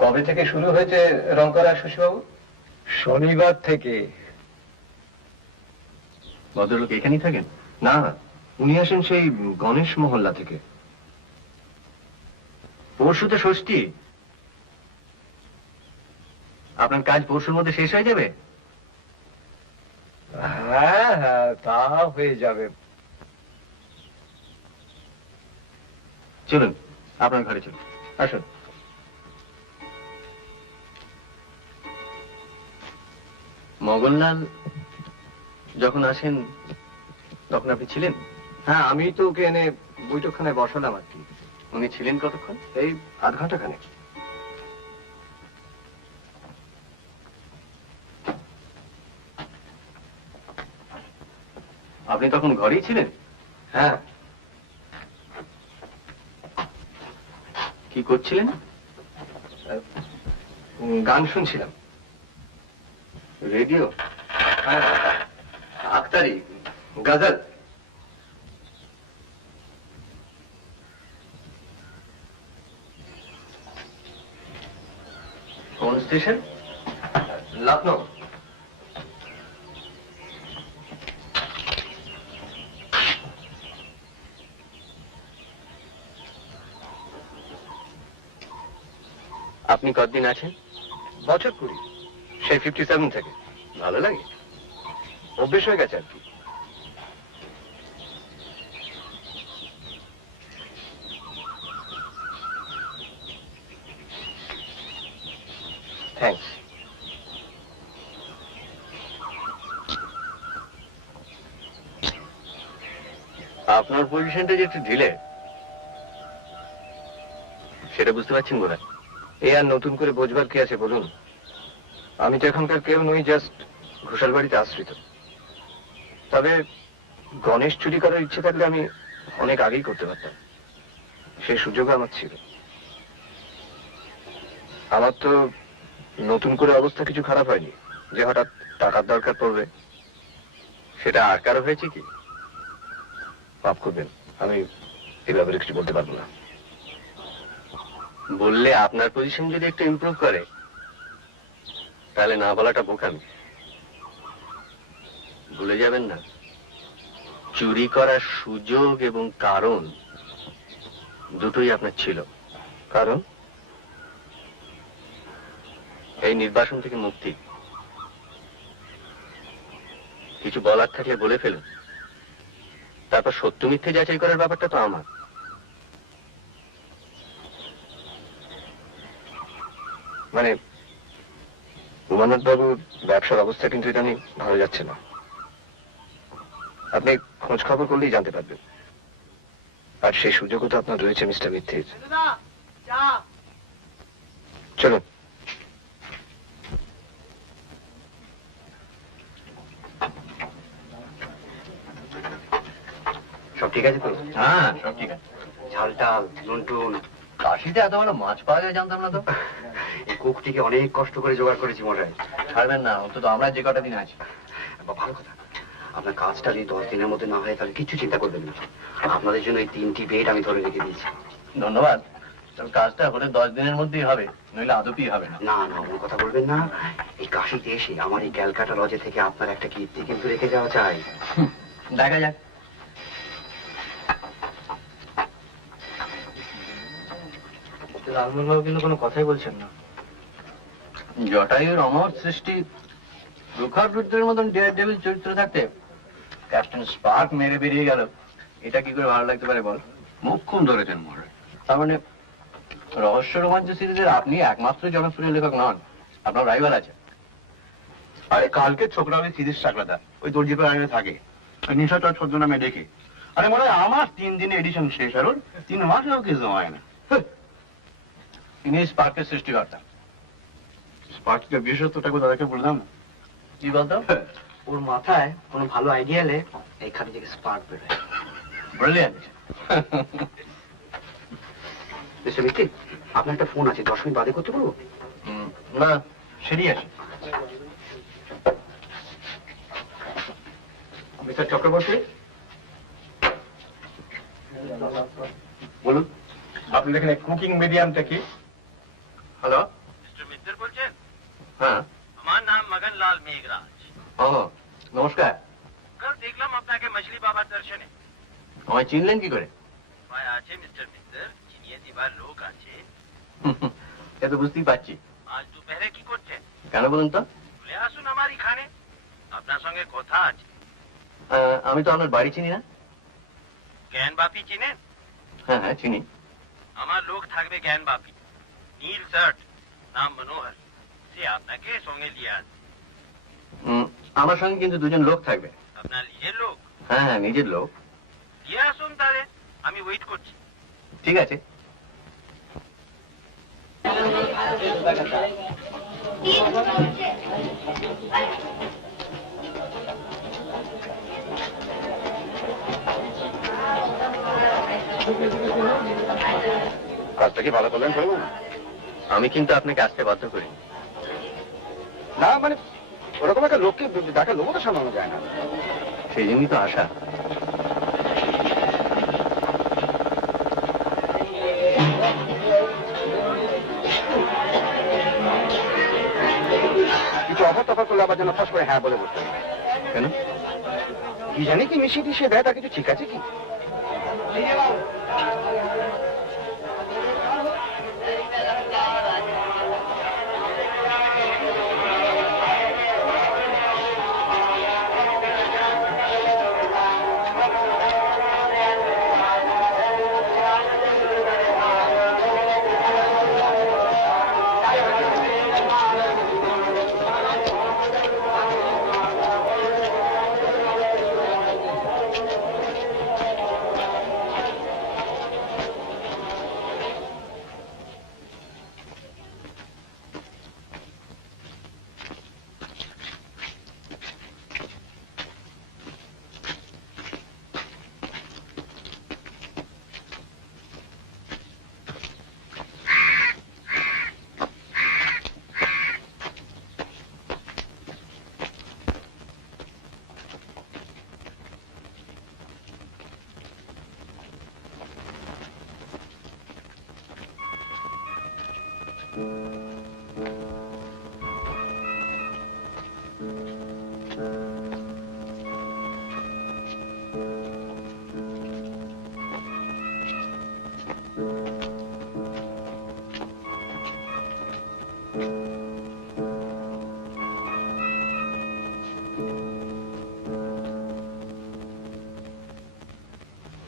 কবে থেকে শুরু হয়েছে রং করা শশীবাবু? শনিবার থেকে। ভদ্রলোক এখানেই থাকেন? না, উনি আসেন সেই গণেশ মহল্লা থেকে। পরশু তো ষষ্ঠী, আপনার কাজ পরশুর মধ্যে শেষ হয়ে যাবে? হ্যাঁ হ্যাঁ, তা হয়ে যাবে। চলুন, আপনার ঘরে চলুন। আসুন। মগনলাল যখন আসেন তখন আপনি ছিলেন? হ্যাঁ, আমি তো ওকে এনে বৈঠকখানায় বসালাম আর কি। উনি ছিলেন কতক্ষণ? এই আধ ঘন্টা খানেক। আপনি তখন ঘরেই ছিলেন? হ্যাঁ। কি করছিলেন? গান শুনছিলাম। রেডিও? হ্যাঁ, আখতারি, গজল। কোন স্টেশন? লখনৌ। আপনি কতদিন আছেন? বছর 20, সেই 57 থেকে। ভালো লাগে? অভ্যেস হয়ে গেছে আর কি। থ্যাঙ্কস। আপনার পজিশনটা যে একটু ঢিলে, সেটা বুঝতে পারছেন বোধ হয়। এ আর নতুন করে বোঝবার কি আছে বলুন? আমি তো এখনকার কেউ নই, জাস্ট ঘোষাল বাড়িতে আশ্রিত। তবে গণেশ চুরি করার ইচ্ছে থাকলে আমি অনেক আগেই করতে পারতাম, সেই সুযোগ আমার ছিল। আমার তো নতুন করে অবস্থা কিছু খারাপ হয়নি যে হঠাৎ টাকার দরকার পড়বে। সেটা আর কারো হয়েছে কি? মাফ করবেন, আমি এ ব্যাপারে কিছু বলতে পারবো না। বললে আপনার পজিশন যদি একটু ইমপ্রুভ করে, তাহলে না বলাটা বোকামি। ভুলে যাবেন না, চুরি করার সুযোগ এবং কারণ দুটোই আপনার ছিল। কারণ এই নির্বাসন থেকে মুক্তি। কিছু বলার থাকলে বলে ফেলুন, তারপর সত্য মিথ্যে যাচাই করার ব্যাপারটা তো আমার। মানে উমানাথ বাবুর ব্যবসার অবস্থা কিন্তু এটা নিয়ে ভালো যাচ্ছে না। আপনি খোঁজ খবর করলেই জানতে পারবেন। আর সেই সুযোগও তো আপনার রয়েছে মিস্টার মিত্তির। চলুন। সব ঠিক আছে তো? হ্যাঁ, সব ঠিক আছে। ঝাল টাল, নুন টুন। কাশিতে এত ভালো মাছ পাওয়া যায় জানতাম না তো। এই কুকটিকে অনেক কষ্ট করে জোগাড় করেছি মশাই। ছাড়বেন না, অন্তত আমরা যে কটা দিন আছি। ভালো কথা। আপনার কাজটা যদি 10 দিনের মধ্যে না হয় তাহলে কিছু চিন্তা করবেন না। আপনাদের জন্য এই 3টি বেড আমি ধরে রেখে দিয়েছি। ধন্যবাদ। কাজটা হলে 10 দিনের মধ্যেই হবে, নইলে আদপই হবে না। না না, ওর কথা বলবেন না। এই কাশিতে এসে আমার এই ক্যালকাটা লজে থেকে আপনার একটা কীর্তি কিন্তু রেখে যাওয়া চাই। দেখা যাক। লালমোহন বাবু কিন্তু কোনো কথাই বলছেন না। জটায়ুর অমর সৃষ্টি রুখার রুদ্রের মতন ডেয়ার ডেভিল চরিত্র থাকতে ক্যাপ্টেন স্পার্ক মেরে বেরিয়ে গেল, এটা কি করে ভালো লাগতে পারে বল? মুখ্যম ধরেছেন মহারাজ। তার মানে রহস্য রোমাঞ্চ সিরিজের আপনি একমাত্র জনপ্রিয় লেখক নন, আপনার রাইভাল আছে। আরে কালকে ছোকরা ওই সিরিজ চাকলাদা ওই দর্জিপাড়া আগে থাকে, ওই নিশাচর ছদ্মনামে দেখে। আরে মনে হয় আমার 3 দিনে এডিশন শেষ, আর 3 মাসেও কিছু হয় না। তিনি স্পার্কের সৃষ্টিকর্তা। স্পার্ককে বিশেষত্বটাকে দাদাকে বললাম না। কি বলতো? ওর মাথায় কোনো ভালো আইডিয়া এলে এইখান থেকে স্পার্ক বেরোয়। ব্রিলিয়ান্ট। মিস্টার মিত্তি, আপনার একটা ফোন আছে, 10 মিনিট বাদে করতে পারবো? না, সেরি আছে। মিস্টার চক্রবর্তী, বলুন আপনি দেখেন কুকিং মিডিয়ামটা কি? হ্যালো, মিস্টার মিত্র বলছেন? হ্যাঁ। আমার নাম মগনলাল মেঘরাজ। ও নমস্কার। কাল দেখলাম আপনাকে মছলি বাবার দর্শনে। আমায় চিনলেন কি করে? উপায় আছে মিস্টার মিত্র, চিনিয়ে দিবার লোক আছে। এ তো বুঝতেই পারছি। আজ দুপুরে কি করছেন? কেন বলুন তো? চলে আসুন আমার এখানে, আপনার সঙ্গে কথা আছে। আমি তো আপনার বাড়ি চিনি না। জ্ঞান বাপি চিনেন? হ্যাঁ হ্যাঁ চিনি। আমার লোক থাকবে জ্ঞান বাপি, নীল শার্ট, নাম মনোহর। সে আপনাকে সঙ্গে নিয়ে আসবে। আমার সঙ্গে কিন্তু 2জন লোক থাকবে। আপনার নিজের লোক? হ্যাঁ হ্যাঁ, নিজের লোক। দিয়ে আসুন তাহলে, আমি ওয়েট করছি। ঠিক আছে। কাজটা কি ভালো করলেন বলবো? আমি কিন্তু আপনাকে আসতে বাধ্য করি না মানে ওরকম একটা লোককে দেখা লোকও তো সামলানো যায় না। সেই জন্যই তো আশা। কিছু অফার টফার করলে আবার যেন ফাঁস করে হ্যাঁ বলে বসতে। কেন? কি জানি কি মিশিয়ে টিশিয়ে দেয়, তার কিছু ঠিক আছে কি?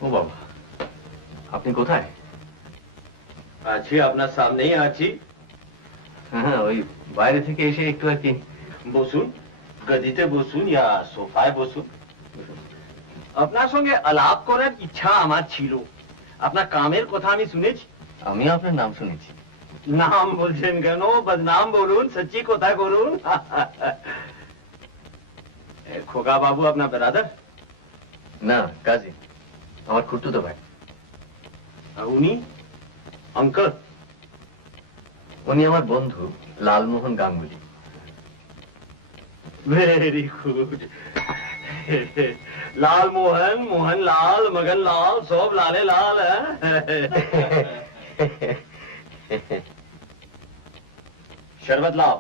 ও বাবা, আপনি কোথায়? আছি, আপনার সামনেই আছি। হ্যাঁ, ওই বাইরে থেকে এসে একটু আর কি। বসুন, গদিতে বসুন ইয়া সোফায় বসুন। আপনার সঙ্গে আলাপ করার ইচ্ছা আমার ছিল। আপনার কামের কথা আমি শুনেছি। আমিও আপনার নাম শুনেছি। নাম বলছেন কেন? বদনাম বলুন, সচ্চি কথা করুন। খোকা বাবু আপনার ব্রাদার? না, কাজী, আমার খুড়তুতো ভাই। উনি অঙ্কল? উনি আমার বন্ধু লালমোহন গাঙ্গুলি। Very good. লালমোহন, মোহনলাল, মগনলাল, সব লালে লাল। শরবত লাও।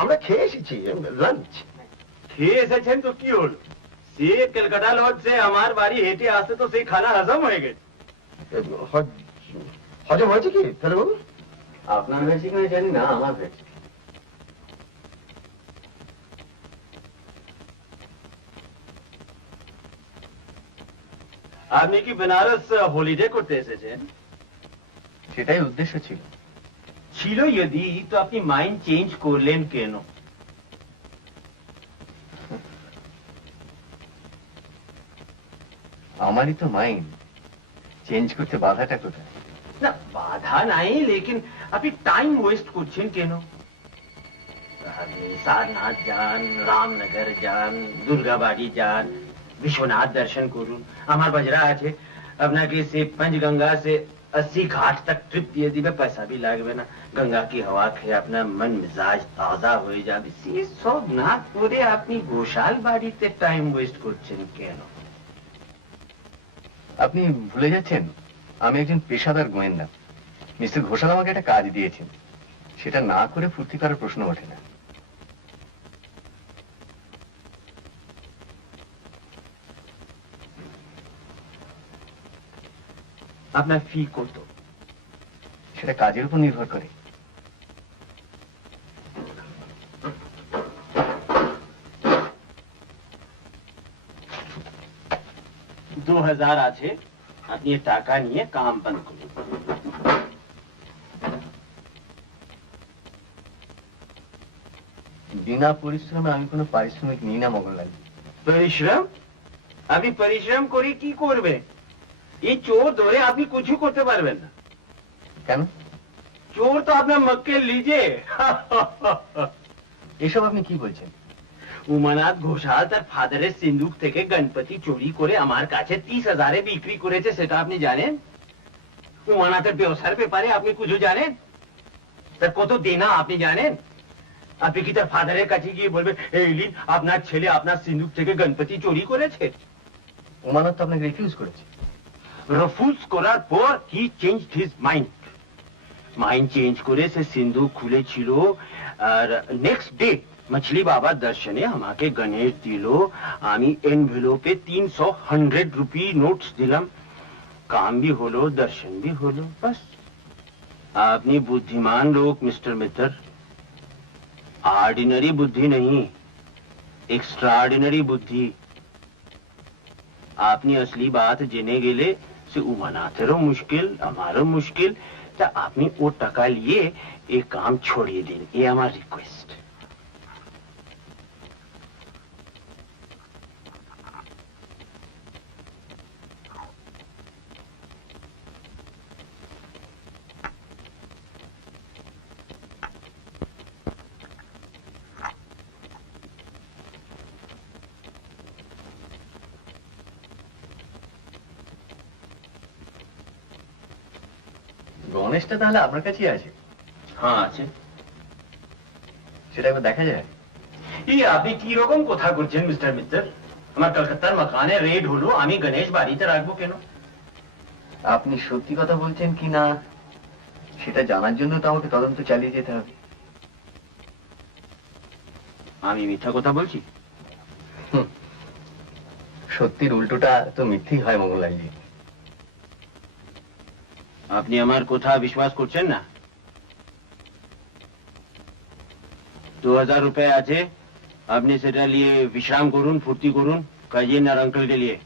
আমরা খেয়ে এসেছি, লাঞ্চ। খেয়ে এসেছেন তো কি হল? সে কলকাতা লজ সে আমার বাড়ি হেঁটে আসতে তো সেই খানা হজম হয়ে গেছে। হজম হয়েছে কি ফেলবাবু? আপনার হয়েছে কিনা জানি না, আমার হয়েছে। আপনি কি বেনারস হলিডে করতে এসেছেন? সেটাই উদ্দেশ্য ছিল। ছিল যদি, তো আপনি মাইন্ড চেঞ্জ করলেন কেন? আমারই তো মাইন্ড চেঞ্জ করতে বাধাটা কোথায়? না, বাধা নাই, লেকিন আপনি টাইম ওয়েস্ট করছেন কেন? আপনি সারনাথ যান, রামনগর যান, দুর্গাবাড়ি যান, বিশ্বনাথ দর্শন করুন। আমার বজরা আছে, আপনাকে সে पंचगंगा से 80 घाट तक ट्रिप দিয়ে দিবে, পয়সা भी লাগবে না। গঙ্গা কি হাওয়া খেয়ে আপনার মন মিজাজ তাজা হয়ে যাবে। সে সব না করে আপনি ঘোষাল বাড়িতে টাইম ওয়েস্ট করছেন কেন? আপনি ভুলে যাচ্ছেন আমি একজন পেশাদার গোয়েন্দা। মিস্টার ঘোষাল আমাকে একটা কাজ দিয়েছেন, সেটা না করে ফুর্তি করার প্রশ্ন ওঠে না। আপনার ফি কত? সেটা কাজের উপর নির্ভর করে। $2000 আছে, আপনি টাকা নিয়ে কাম বন্ধ করুন। বিনা পরিশ্রমে আমি কোনো পারিশ্রমিক নিই না মোগনলাল। পরিশ্রম? আপনি পরিশ্রম করে কি করবে? এই চোর ধরে আপনি কিছু করতে পারবেন না। কেন? চোর তো আপনার মক্কে লিজে। এসব আপনি কি বলছেন? উমানাথ ঘোষাল তার ফাদারের সিন্ধুক থেকে গণপতি চুরি করে আমার কাছে 30,000-এ বিক্রি করেছে, সেটা আপনি জানেন? উমানাথের ব্যবসার ব্যাপারে আপনি কিছু জানেন? তার কত দেনা আপনি জানেন? আপনি কি তার ফাদারের কাছে গিয়ে বলবেন, এই লিন, আপনার ছেলে আপনার সিন্ধুক থেকে গণপতি চুরি করেছে? ওমানত তো আপনাকে রিফিউজ করেছে। রিফিউজ করার পর হি চেঞ্জড হিজ মাইন্ড চেঞ্জ করে সে সিন্ধুক খুলেছিল। আর নেক্সট ডে मछली बाबा दर्शने আমাকে गणेश दिल আমি एनवेलोपे 300 रुपी नोट्स दिलाम। काम भी होलो, दर्शन भी होलो, बस। आपनी बुद्धिमान लोग मिस्टर मित्र, ऑर्डिनरी बुद्धि नहीं, एक्स्ट्राऑर्डिनरी बुद्धि। आपनी असली बात जेने गेले से उमनाथरो मुश्किल, हमारो मुश्किल। तो आपनी वो टका लिए एक काम छोड़िए दिन, ये हमारा रिक्वेस्ट। গণেশটা তাহলে আপনার কাছেই আছে? হ্যাঁ আছে। সেটা একবার দেখা যায়? এই আপনি কি রকম কথা করছেন মিস্টার মিত্র? আমার কলকাতার মকানে রেড হলো, আমি গণেশ বাড়িতে রাখবো কেন? আপনি সত্যি কথা বলছেন কি না সেটা জানার জন্য তো আমাকে তদন্ত চালিয়ে যেতে হবে। আমি মিথ্যা কথা বলছি? সত্যির উল্টোটা তো মিথ্যেই হয় মঙ্গললালজি। আপনি আমার কথা বিশ্বাস করছেন না? 2000 रुपए আছে, আপনি সেটা নিয়ে বিশ্রাম করুন, ফুর্তি করুন, কাজিয়ে না अंकल के लिए।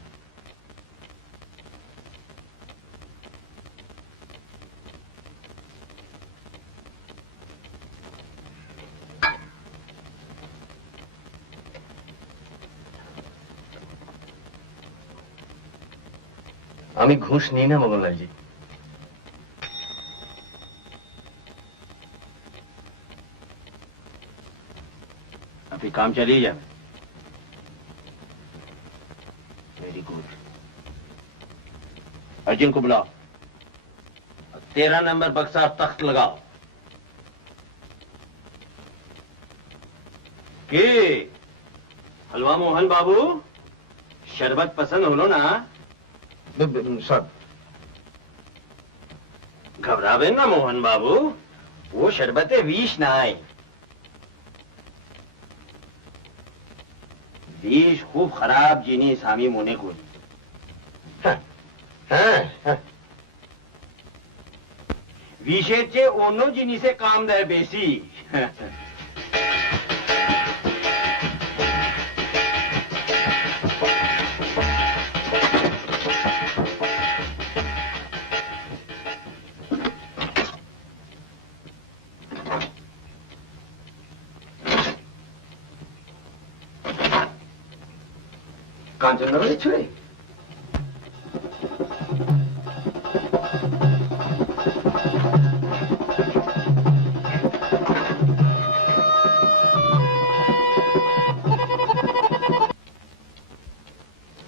আমি ঘুষ নিই না মঙ্গললালজি। अभी काम चलिए जाए। Very good. अर्जुन को बुलाओ, 13 नंबर बक्सा तख्त लगाओ। के हलवा मोहन बाबू, शरबत पसंद होलो ना? सर घबराबेन ना मोहन बाबू, वो शरबते विष ना आए। विष खूब खराब जिनिस आमी मने कরি। विषের চেয়ে অন্য জিনিসে কাম দেয় বেশি। কাঞ্চননগরের ছুরি?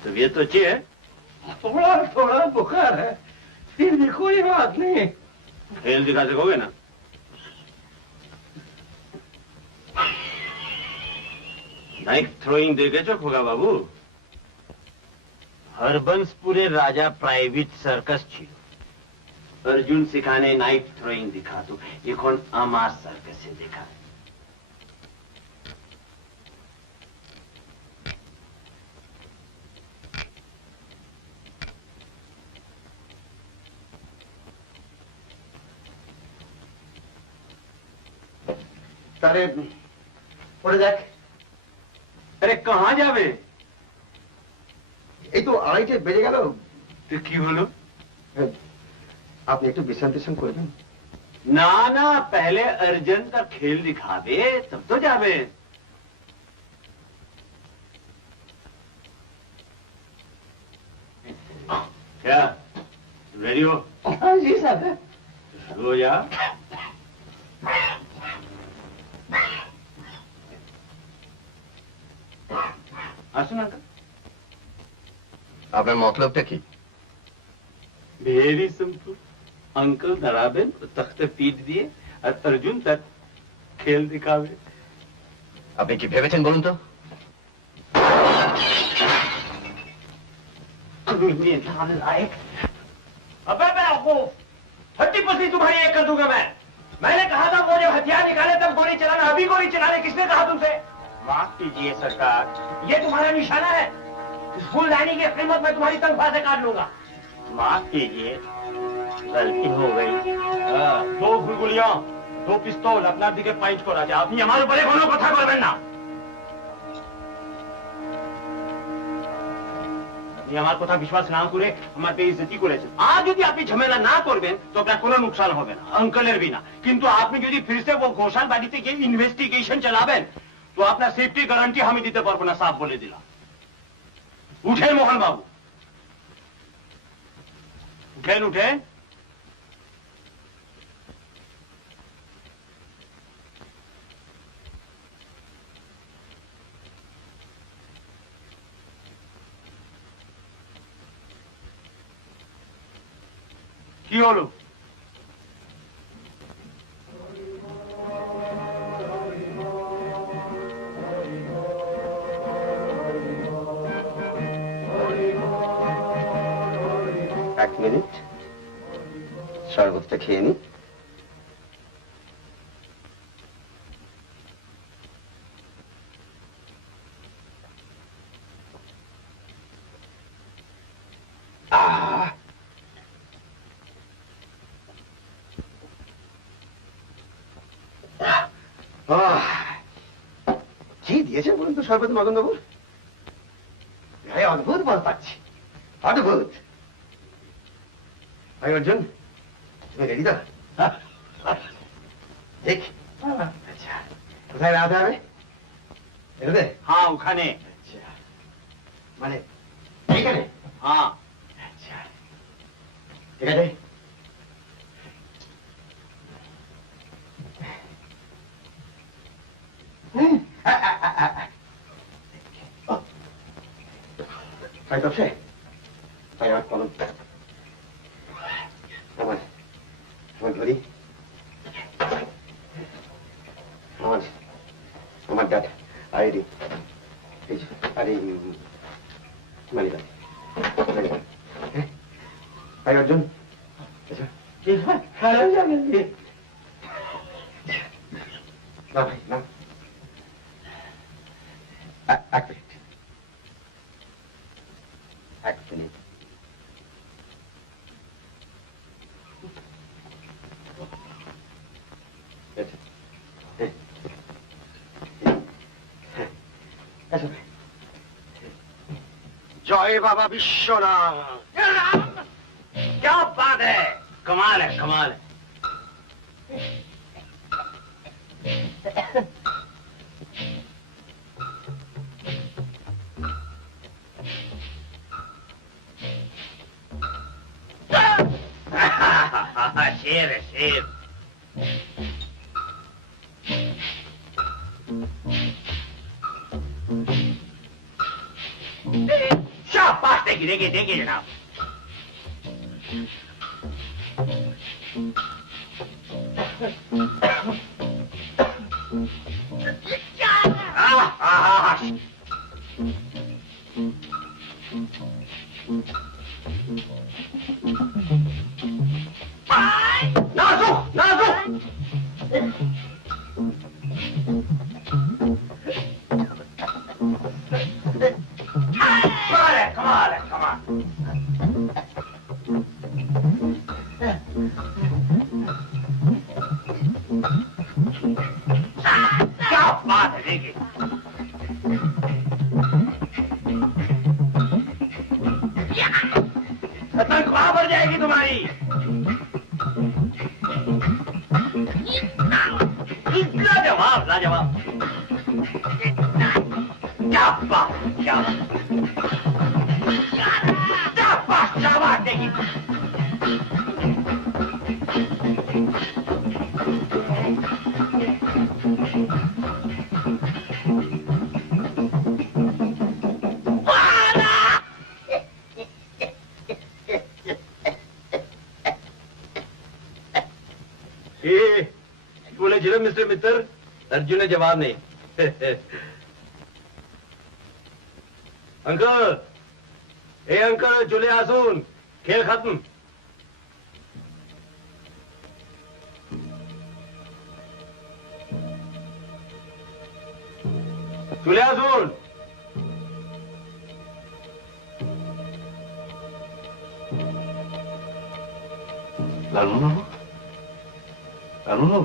तबीयत तो अच्छी है? थोड़ा थोड़ा बुखार है, फिर भी कोई बात नहीं। खेल दिखा सकोगे ना? नाइफ थ्रोइंग देखे चो खोगा बाबू? हरबंसपुरे राजा प्राइवेट सर्कस छिलो, अर्जुन सिखाने नाइफ थ्रोइंग दिखा तो এখন আমার সার্কাসে দেখা। তারে পড়ে দেখ। আরে कहां যাবে? এই তো 2:30 বেজে গেল। তো কি হলো? আপনি একটু বিশ্রাম টিশ্রাম করবেন? না না, पहले अर्जुन का खेल दिखा दे तब तो जावे। क्या रेडी हो? हाँ जी सर। शुरू हो जा। আসুন আঙ্কেল। আপনার মতলবটা কি? Very simple. अंकल দাঁড়াবেন, তখতে পিঠ দিয়ে আর অর্জুন তার খেল দেখাবে। আপনি কি ভেবেছেন বলুন তো? अबे बेवकूफ, 30% तुम्हारी एक कर दूंगा मैं। मैंने कहा था वो जब हथियार निकाले तब गोली चलाना, अभी गोली चलाने किसने कहा तुमसे? माफ कीजिए सरकार, ये तुम्हारा निशाना है। स्कूल जाने की कीमत मैं तुम्हारी तनख्वाह से काट लूंगा। माफ कीजिए, गलती हो गई। 2 गुलगुलियां, 2 पिस्तौल আপনার দিকে পয়েন্ট করা আছে। আপনি আমার উপরে কোনো কথা বলবেন না। আপনি আমার কথা বিশ্বাস না করে আমার বেইজ্জতি করেছেন। আর যদি আপনি ঝামেলা না করবেন তো আপনার কোনো নুকসান হবে না, আঙ্কেলের বিনা। কিন্তু আপনি যদি ফির से वो ঘোষাল বাড়িতে গিয়ে ইনভেস্টিগেশন চালাবেন তো আপনার সেফটি গ্যারান্টি আমি দিতে পারবো না, সাফ বলে দিলাম। উঠেন মোহন বাবু, উঠেন উঠেন। কি হলো? এক মিনিট, শরবতটা খেয়ে নি। কি দিয়েছে বলুন তো শরবত মগন বাবু? অদ্ভুত বল পাচ্ছি, অদ্ভুত। ভাই অর্জুন, তুমি রেডি তো? ঠিক। আচ্ছা, কোথায় বেড়াতে হবে? এটাতে? হ্যাঁ ওখানে। আচ্ছা, মানে এইখানে? হ্যাঁ। আচ্ছা, ঠিক আছে। Right up there. Right up on him. Come on. Come on, buddy. Come on. Come on, Dad. Ready. Ready. Money, Dad. Ready. Hi, Arjun. Hello, Jaggi. Now, now. Activate. Activate. जय बाबा विश्वनाथ। क्या बात है, कमाल है, कमाल है। शेर है, शेर। शाबाश, देखिए देखिए देखिए जनाब। नाजुक नाजुक। कमाल है, कमाल है, कमाल। क्या बात है, देखिए। तनख्वाह बढ़ जाएगी तुम्हारी। लाजवाब, लाजवाब। क्या बात, क्या बात, क्या बात देखी। अर्जुन ने जवाब नहीं। अंकल, ए अंकल चले आसुन, खेल खत्म। चले आसुन। লালন বাবু, লালন বাবু,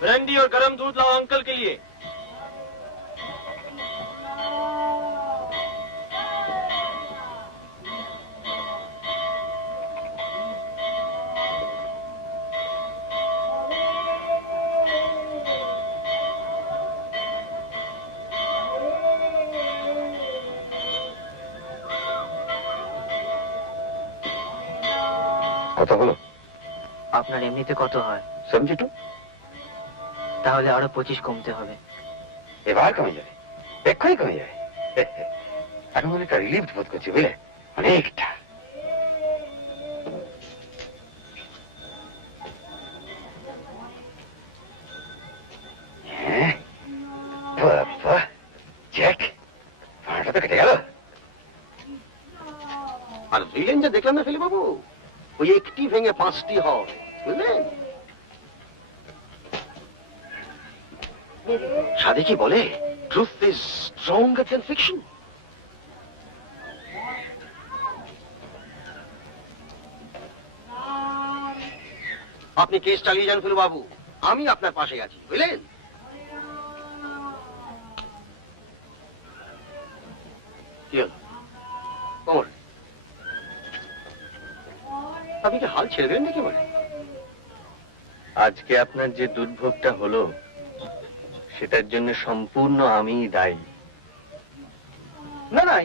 ब्रांडी और गरम दूध लाओ अंकल के लिए। কত হলো? আপনার এমনিতে কত হয়? 72। তাহলে আরো 25 কমতে হবে। এবার কমে যাবে, এক্ষুনি কমে যাবে। এখন অনেকটা রিলিফ বোধ করছি, বুঝলে, অনেকটা। হ্যাঁ, বাবা, জ্যাক, ভাড়াটা তো কেটে গেল। আর ভিলেন যে দেখলাম না ফেলি বাবু, ওই একটি ভেঙে 5টি হয়, বুঝলেন? সাদে কি বলে, truth is stronger than fiction. আপনি কেস চালিয়ে যান ফেলু বাবু, আমি আপনার পাশে আছি, বুঝলেন? কি হলো কোমর? আপনি কি হাল ছেড়ে দেবেন নাকি? মানে আজকে আপনার যে দুর্ভোগটা হলো সেটার জন্য সম্পূর্ণ আমিই দায়ী। না না,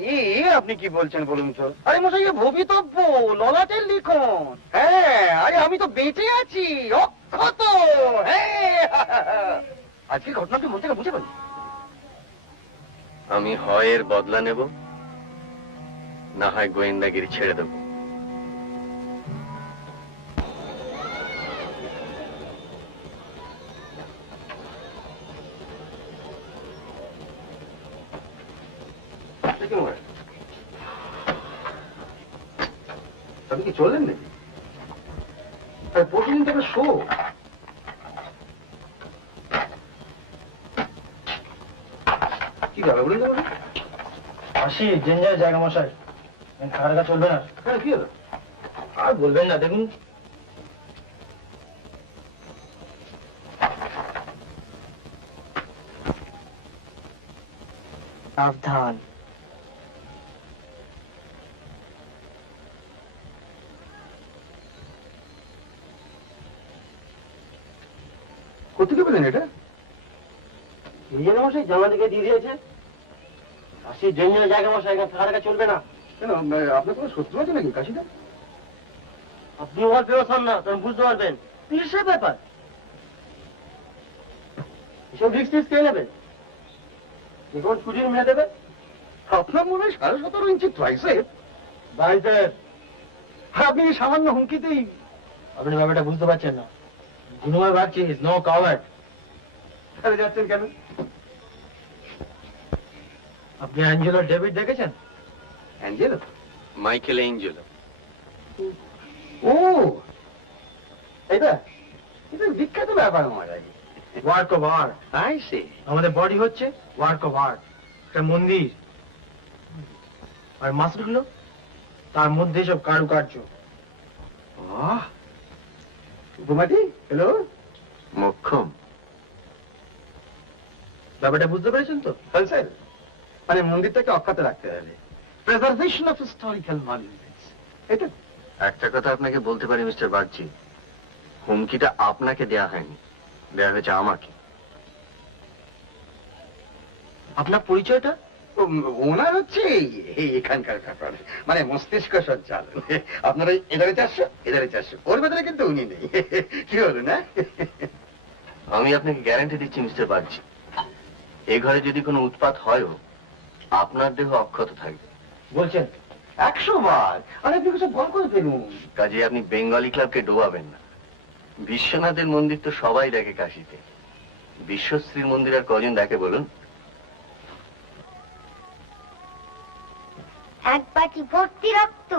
আপনি কি বলছেন বলুন তো? আরে মশাই, ভবিতব্য ললাটের লিখন। হ্যাঁ, আরে আমি তো বেঁচে আছি, অক্ষত। হ্যাঁ, আজকে ঘটনাটি মন থেকে বুঝে পারি। আমি হয় এর বদলা নেব, না হয় গোয়েন্দাগিরি ছেড়ে দেব। আপনি কি চললেন নাকি? পরশুদিন থেকে শো। কি ব্যাপার বলুন তো? আসি জেঞ্জার জায়গা মশাই, খারাপ চলবে না। হ্যাঁ, কি হলো? আর বলবেন না, দেখুন সাবধান। কোথেকে পেলেন এটা? মশাই জামা দিকে দিয়ে দিয়েছে। আসি জেঞ্জার জায়গা মশাই, এখানে থাকা চলবে না। কেন, আপনার কোনো শত্রু আছে নাকি কাশিদা? আপনি ওর ব্যবস্থা না, তখন বুঝতে পারবেন কিসের ব্যাপার। এসব রিক্স টিক্স কে নেবে? এখন ছুটি মেনে দেবে। আপনার মনে হয় 17.5 ইঞ্চি ট্রাইসেপ। বাইসেপ। আপনি সামান্য হুমকিতেই আপনি ব্যাপারটা বুঝতে পারছেন না। Gunomoy Bagchi is no coward. তাহলে যাচ্ছেন কেন? আপনি অ্যাঞ্জেলো ডেভিড দেখেছেন? অ্যাঞ্জেলো? Michelangelo. ও, এটা এটা বিখ্যাত ব্যাপার মহারাজ। Work of art. I say. আমাদের বডি হচ্ছে ওয়ার্ক অফ আর্ট, একটা মন্দির। আর মাসলগুলো তার মধ্যে সব কারুকার্য। উপমাটি, হ্যালো। মোক্ষম। ব্যাপারটা বুঝতে পেরেছেন তো? হ্যাঁ স্যার, মানে মন্দিরটাকে অক্ষত রাখতে হবে, প্রিজার্ভেশন অফ হিস্টোরিক্যাল মনুমেন্টস। এটা একটা কথা আপনাকে বলতে পারি মিস্টার বাগচি, হুমকিটা আপনাকে দেয়া হয়নি, দেয়া হয়েছে আমাকে। আপনার পরিচয়টা? ওনার হচ্ছে এখানকার ব্যাপার, মানে মস্তিষ্ক সঞ্চালন। আপনার ওই এধারে 400, এধারে 400, ওর ভেতরে কিন্তু উনি নেই। কি হলো না? আমি আপনাকে গ্যারান্টি দিচ্ছি মিস্টার বাগচি, এ ঘরে যদি কোনো উৎপাত হয়ও আপনার দেহ অক্ষত থাকবে। বলছেন 100 বার। আরে আপনি কিছু ভুল করে ফেলুন। কাজে আপনি বেঙ্গলি ক্লাবকে ডোবাবেন না। বিশ্বনাথের মন্দির তো সবাই দেখে কাশিতে, বিশ্বশ্রীর মন্দির আর কজন দেখে বলুন? এক বাটি ভর্তি রক্ত।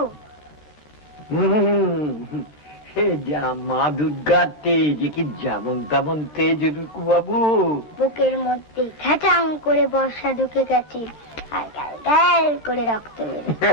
যা মা দুর্গার তেজ, কি যেমন তেমন তেজ রুকুবাবু। বুকের মধ্যে ঘ্যাটাং করে বর্ষা ঢুকে গেছে, আর গাল গাল করে রক্ত বেরোচ্ছে।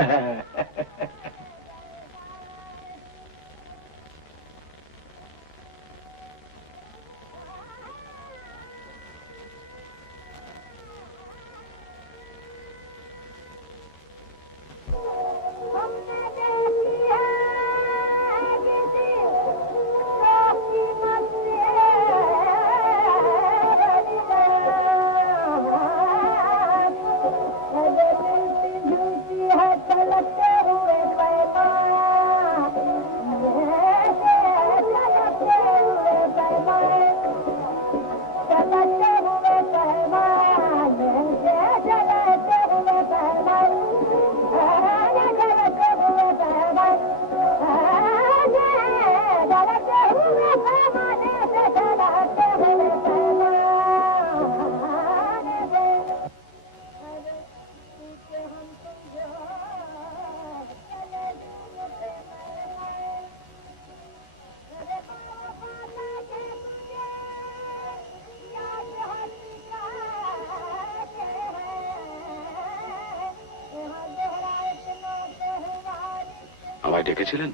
আমায় ডেকেছিলেন?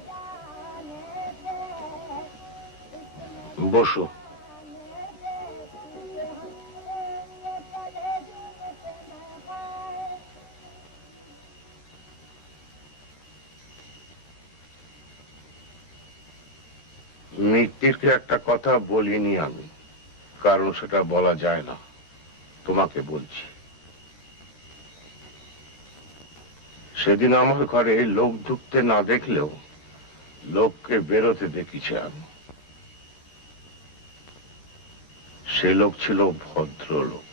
বসো। মিত্তিরকে একটা কথা বলিনি আমি, কারণ সেটা বলা যায় না। তোমাকে বলছি, সেদিন আমার ঘরে লোক ঢুকতে না দেখলেও লোককে বেরোতে দেখেছি আমি। সে লোক ছিল ভদ্রলোক।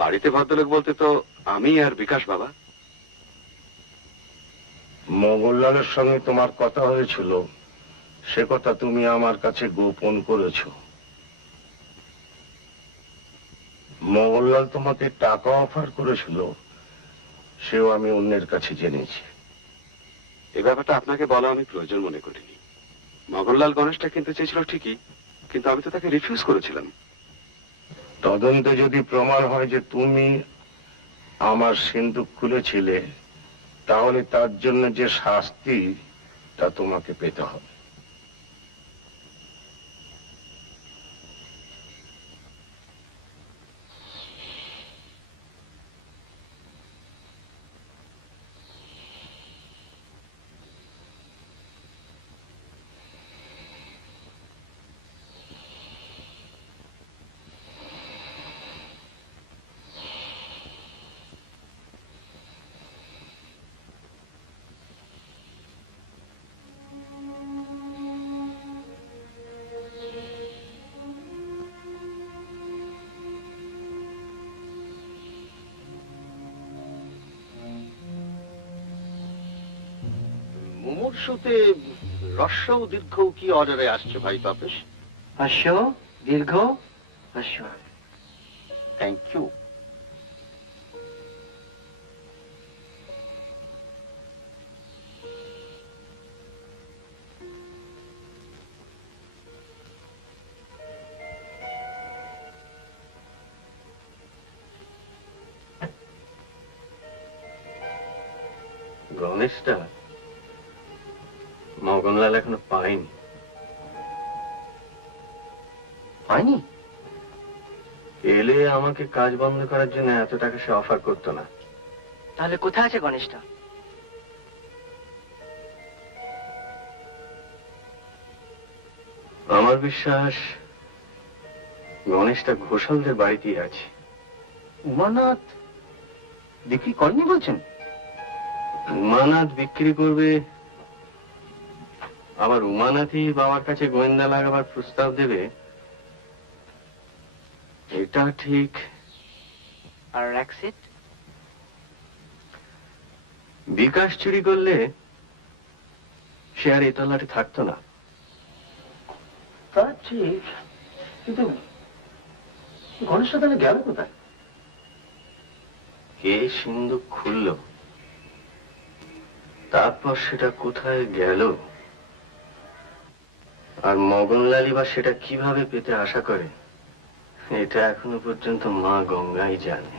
বাড়িতে ভদ্রলোক বলতে তো আমি আর বিকাশ বাবা। মঙ্গললালের সঙ্গে তোমার কথা হয়েছিল, সে কথা তুমি আমার কাছে গোপন করেছ। মঙ্গললাল তোমাকে টাকা অফার করেছিল, সেও আমি অন্যের কাছে জেনেছি। এই ব্যাপারটা আপনাকে বলা আমি প্রয়োজন মনে করিনি। মঙ্গললাল গণেশটা কিনতে চেয়েছিল ঠিকই, কিন্তু আমি তো তাকে রিফিউজ করেছিলাম। তদন্তে যদি প্রমাণ হয় যে তুমি আমার সিন্দুক খুলেছিলে, তাহলে তার জন্য যে শাস্তি তা তোমাকে পেতে হবে। মুমূর্ষুতে হ্রস্ব ও দীর্ঘ কি অর্ডারে আসছে ভাই তাপস? হ্রস্ব, দীর্ঘ, হ্রস্ব। Thank you. গণেশটা মগনলাল এখনো পায়নি। হয়নি? এলে আমাকে কাজ বন্ধ করার জন্য এত টাকা সে অফার করতো না। তাহলে কোথায় আছে গণেশটা? আমার বিশ্বাস গণেশটা ঘোষালদের বাড়িতেই আছে। উমানাথ বিক্রি করেনি বলছেন? উমানাথ বিক্রি করবে, আবার উমানাথই বাবার কাছে গোয়েন্দা লাগাবার প্রস্তাব দেবে, এটা ঠিক। আর রাক্সিট? বিকাশ চুরি করলে সে আর এই তল্লাটে থাকতো না। তা ঠিক, কিন্তু গণেশ তাহলে গেল কোথায়? কে সিন্ধুক খুলল, তারপর সেটা কোথায় গেল, আর মগনলালই বা সেটা কিভাবে পেতে আশা করে, এটা এখনো পর্যন্ত মা গঙ্গাই জানে।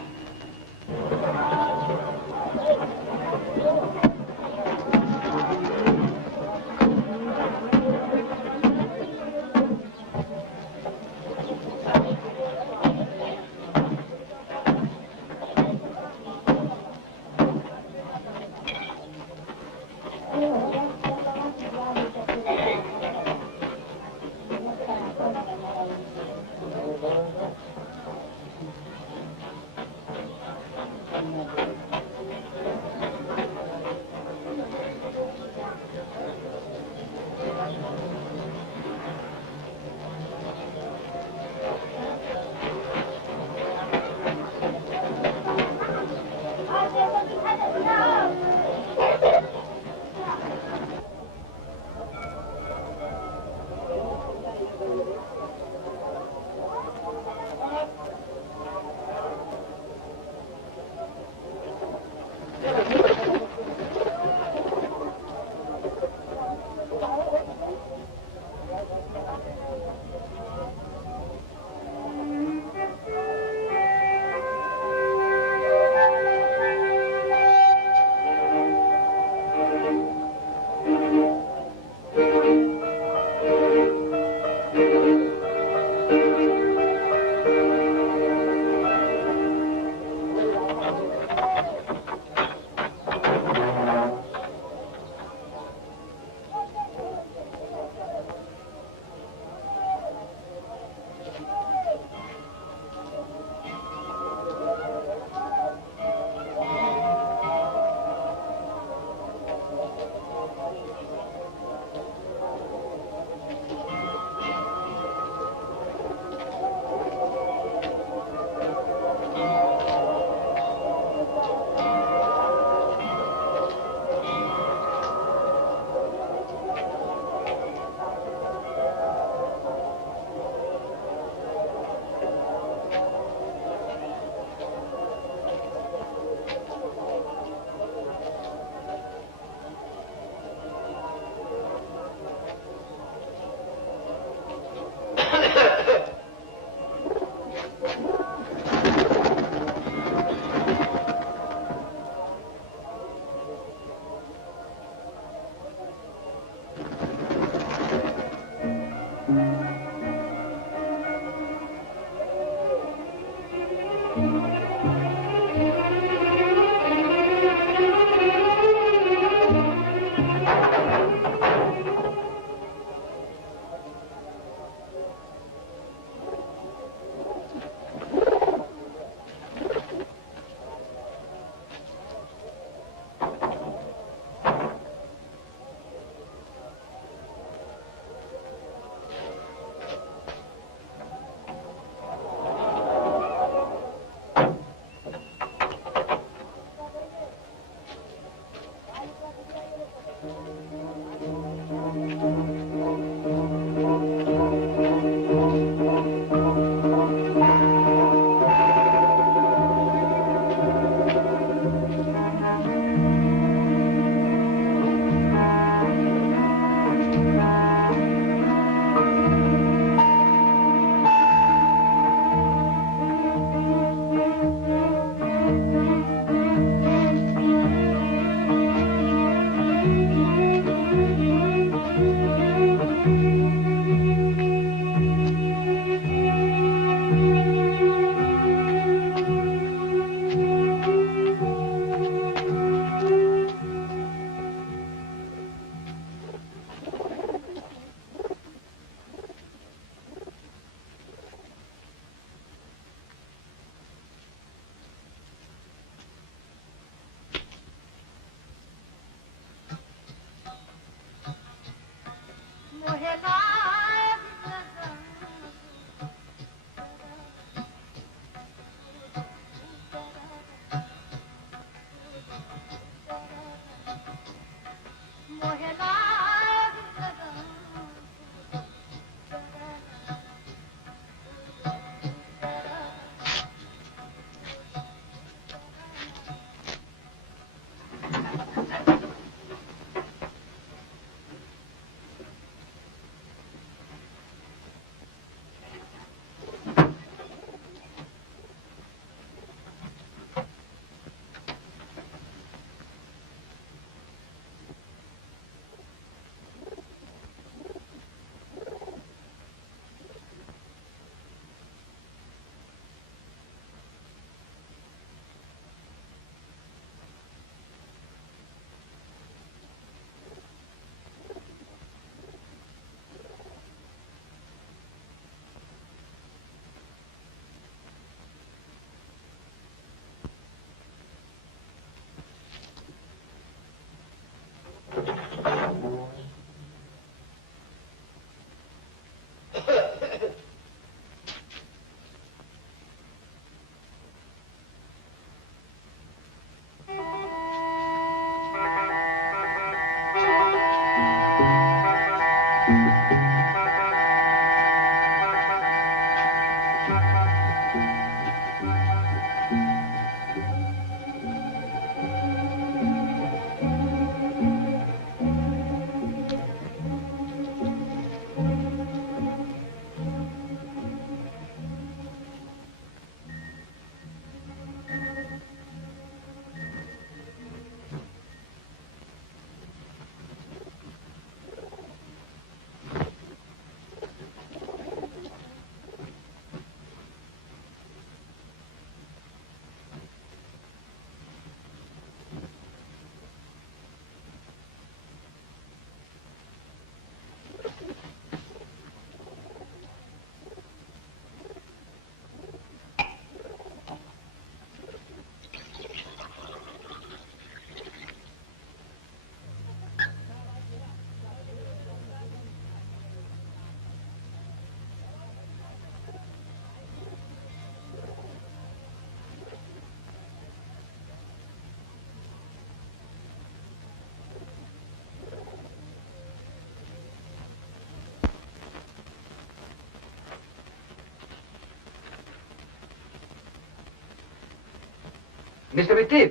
মিস্টার বিট্টিপ,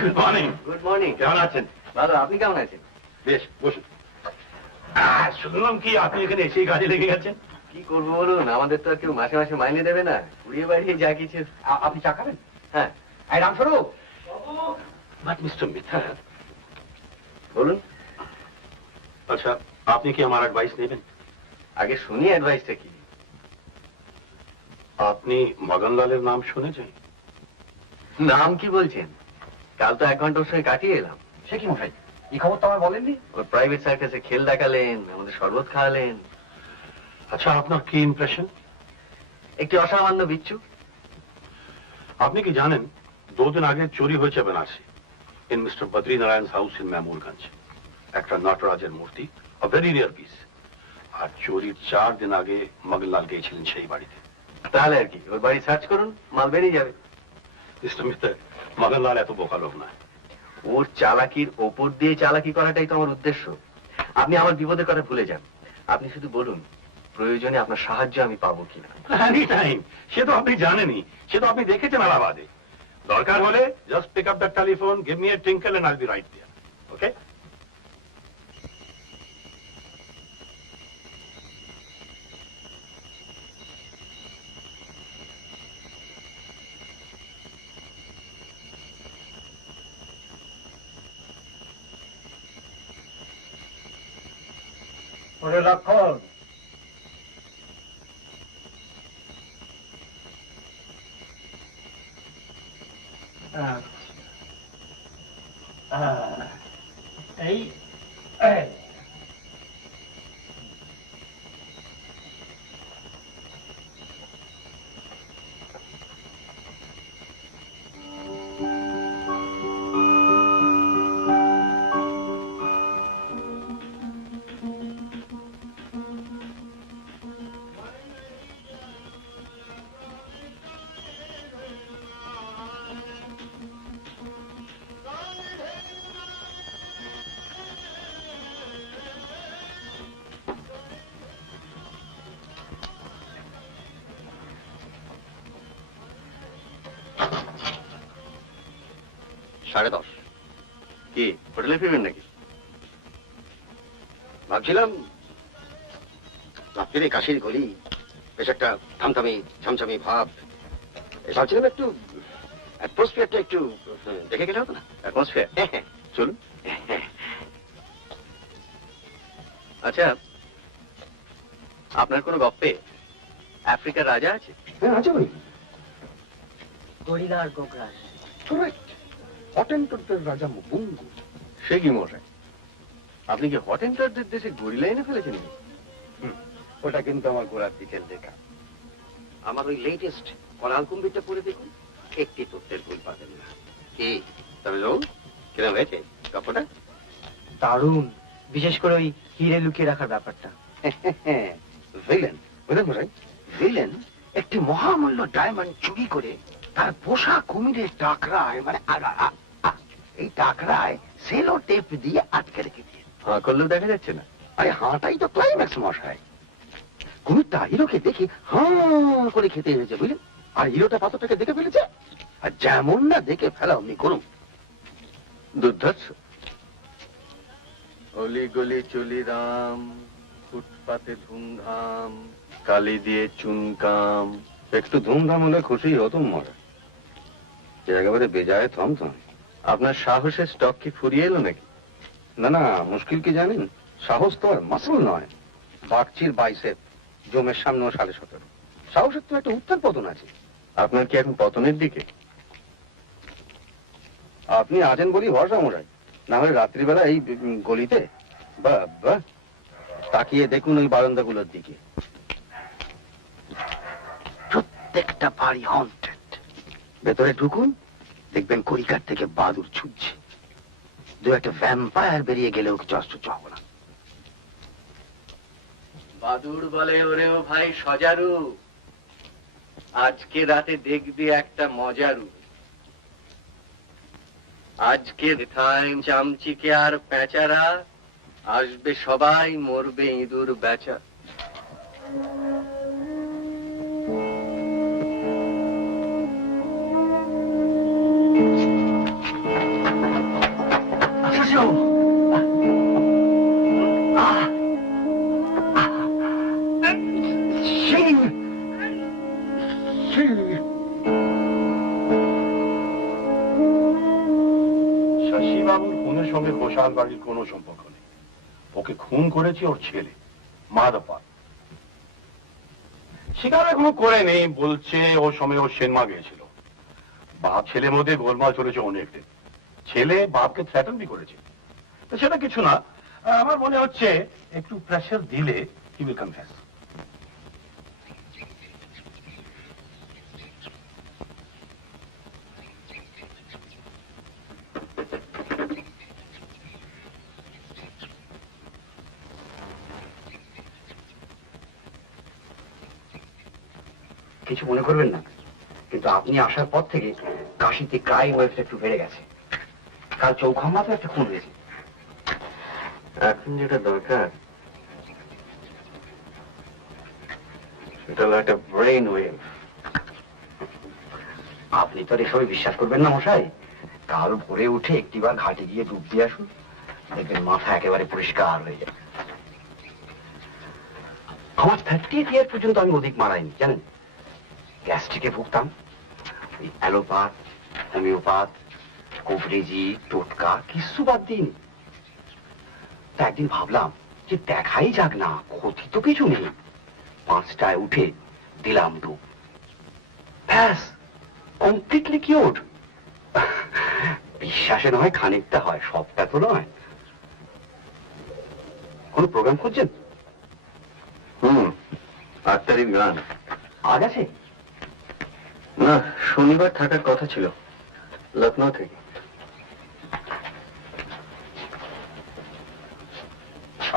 গুড মর্নিং। Good morning. কেমন আছেন? ভালো, আপনি কেমন আছেন? বেশ, বসুন। শুনলাম কি আপনি এখানে এসেই কাজে লেগে গেছেন? কি করবো বলুন, আমাদের তো আর কেউ মাসে মাসে মাইনে দেবে না, উড়িয়ে বাড়িয়ে যা কিছু। আপনি চা খাবেন? হ্যাঁ। এই রামস্বরূপ, বাট মিস্টার মিত্রা, বলুন। আচ্ছা, আপনি কি আমার অ্যাডভাইস নেবেন? আগে শুনি অ্যাডভাইসটা কি। আপনি মগনলালের নাম শুনেছেন? নাম কি বলছেন? কাল তো 1 ঘন্টা ওর সঙ্গে কাটিয়ে এলাম। সে কি মশাই, এই খবর তো আমার বলেননি। ওর প্রাইভেট সার্কাসে খেল দেখালেন, আমাদের শরবত খাওয়ালেন। আচ্ছা, আপনার কি ইমপ্রেশন? একটি অসামান্য বিচ্ছু। আপনি কি জানেন 2 দিন আগে চুরি হয়েছে বেনারসি, in mister Badrinarayan house in Mamurganj. একটা নটরাজের মূর্তি, a very rare piece। আর চুরির 4 দিন আগে মগনলাল গিয়েছিলেন সেই বাড়িতে। তাহলে আর কি, ওর বাড়ি সার্চ করুন, মাল বেরিয়ে যাবে। মিস্টার মিত্র, মগনলাল এত বোকা লোক নয়। ওর চালাকির ওপর দিয়ে চালাকি করাটাই তো আমার উদ্দেশ্য। আপনি আমার বিপদের কথা ভুলে যান। আপনি শুধু বলুন প্রয়োজনে আপনার সাহায্য আমি পাবো কিনা। এনি টাইম, সে তো আপনি জানেনই, সে তো আপনি দেখেছেন আলাহাবাদে। দরকার হলে just pick up the telephone, give me a tinkle and I'll be right there. Okay? ওরে লক্ষণ, এই 10:30। কি হোটেলে ফিরবেন নাকি? ভাবছিলাম রাত্রিরে কাশির গলি, বেশ একটা থামথামি ঝমঝমি ভাব, ভাবছিলাম একটু অ্যাটমসফিয়ারটা একটু দেখে গেলে হতো না? অ্যাটমসফিয়ার? চলুন। আচ্ছা, আপনার কোনো গপ্পে আফ্রিকার রাজা আছে? হ্যাঁ আছে ভাই, গরিলা আর গোগ্রাস। হটেন্টরদের রাজা মুবুঙ্গু। সে কি মশাই, আপনি কি হটেন্টারদের দেশে গরিলা এনে ফেলেছেন? ওটা কিন্তু আমার ঘোরার দিকের লেখা। আমার ওই লেটেস্ট কলাল কুম্বিরটা পড়ে দেখুন, একটি তথ্যের ভুল পাবেন না। কি তবে লোক কিরম হয়েছে গল্পটা? দারুণ, বিশেষ করে ওই হিরে লুকিয়ে রাখার ব্যাপারটা। ভিলেন, বুঝলেন মশাই, ভিলেন একটি মহামূল্য ডায়মন্ড চুরি করে তার পোষা কুমিরের টাকরায়, মানে এই টাকরায় সেলো টেপ দিয়ে আটকে রেখে দিয়ে। হাঁ করলেও দেখা যাচ্ছে না। আরে হাঁটাই তো ক্লাইম্যাক্স মশাই। কুমিরটা হিরোকে দেখে হাঁ করে খেতে এনেছে, বুঝলেন? আর হিরোটা পাথরটাকে দেখে ফেলেছে, আর যেমন না দেখে ফেলা অমনি করুন। দুর্ধর্ষ। অলি গলি চলি রাম, ফুটপাতে ধুমধাম, কালি দিয়ে চুনকাম। একটু ধুমধাম হলে খুশি হতুম মরা, একেবারে বেজায় থমথম। আপনার সাহসের স্টক কি ফুরিয়ে এলো নাকি? না না, মুশকিল কি জানেন? সাহস তো আর মাসল নয়, বাগচির বাইসেপ, জমের সামনেও 17.5। সাহসের তো একটা উত্তর পতন আছে। আপনার কি এখন পতনের দিকে? আপনি আছেন বলি ভরসা মশাই, না হলে রাত্রিবেলা এই গলিতে বা তাকিয়ে দেখুন ওই বারান্দাগুলোর দিকে, প্রত্যেকটা বাড়ি হন্টেড। ভেতরে ঢুকুন, দেখবেন করিকার থেকে বাদুর ছুটছে। দু একটা ভ্যাম্পায়ার বেরিয়ে গেলেও কিছু আশ্চর্য হবো না। বাদুর বলে, ওরেও ভাই সজারু, আজকে রাতে দেখবি একটা মজারু। আজকে থাইম চামচিকে আর পেঁচারা আসবে, সবাই মরবে ইঁদুর বেচা। শশীবাবুর খুনের সঙ্গে ঘোষাল বাড়ির কোনো সম্পর্ক নেই। ওকে খুন করেছে ওর ছেলে মাধবপাল। স্বীকার এখনো করে নেই, বলছে ও সময় ও সেনমা গিয়েছিল। বাপ ছেলের মধ্যে গোলমাল চলেছে অনেক দিন। ছেলে বাপকে থ্রেটন বি করেছে। তো সেটা কিছু না, আমার মনে হচ্ছে একটু প্রেশার দিলে হি উইল কনফেস। কিছু মনে করবেন না, কিন্তু আপনি আসার পর থেকে কাশিতে ক্রাইম ওয়েভটা একটু বেড়ে গেছে। কাল চৌখাম্বা তো একটা খুন হয়েছে। এখন যেটা দরকার সেটা হলো একটা ব্রেন ওয়েভ। আপনি তো আর এসবে বিশ্বাস করবেন না মশাই। কাল ভোরে উঠে একটিবার ঘাটে গিয়ে ডুব দিয়ে আসুন, দেখবেন মাথা একেবারে পরিষ্কার হয়ে যায়। আমার 30th ইয়ার পর্যন্ত আমি অধিক মারাইনি জানেন। গ্যাস্ট্রিকে ভুগতাম, ওই অ্যালোপ্যাথ, হোমিওপ্যাথ, কবরেজি, টোটকা কিছু বাদ দিইনি। তা একদিন ভাবলাম যে দেখাই যাক না, ক্ষতি তো কিছু নেই। 5টায় উঠে দিলাম ডুব, ব্যাস কমপ্লিটলি কিওর্ড। বিশ্বাসে নয় খানিকটা হয়, সবটা তো নয়। কোন প্রোগ্রাম করছেন? 8 তারিখ গান। আজ আছে? না, শনিবার থাকার কথা ছিল, লখনৌ থেকে।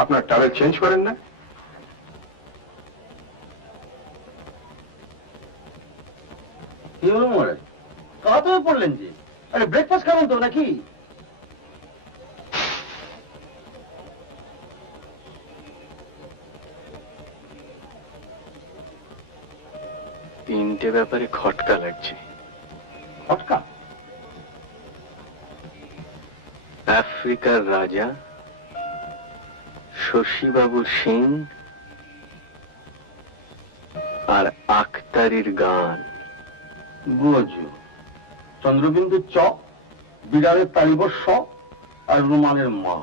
আপনার ট্রাভেল চেঞ্জ করেন না? কি হলো মহারাজ, কাহাতে পড়লেন যে? আরে ব্রেকফাস্ট খাবেন তো নাকি? তিনটে ব্যাপারে খটকা লাগছে। খটকা? আফ্রিকার রাজা, শশীবাবুর সিং আর আখতারির গান। বুঝু চন্দ্রবিন্দুর চ, বিড়ালের তালিবর স, আর রুমালের মা।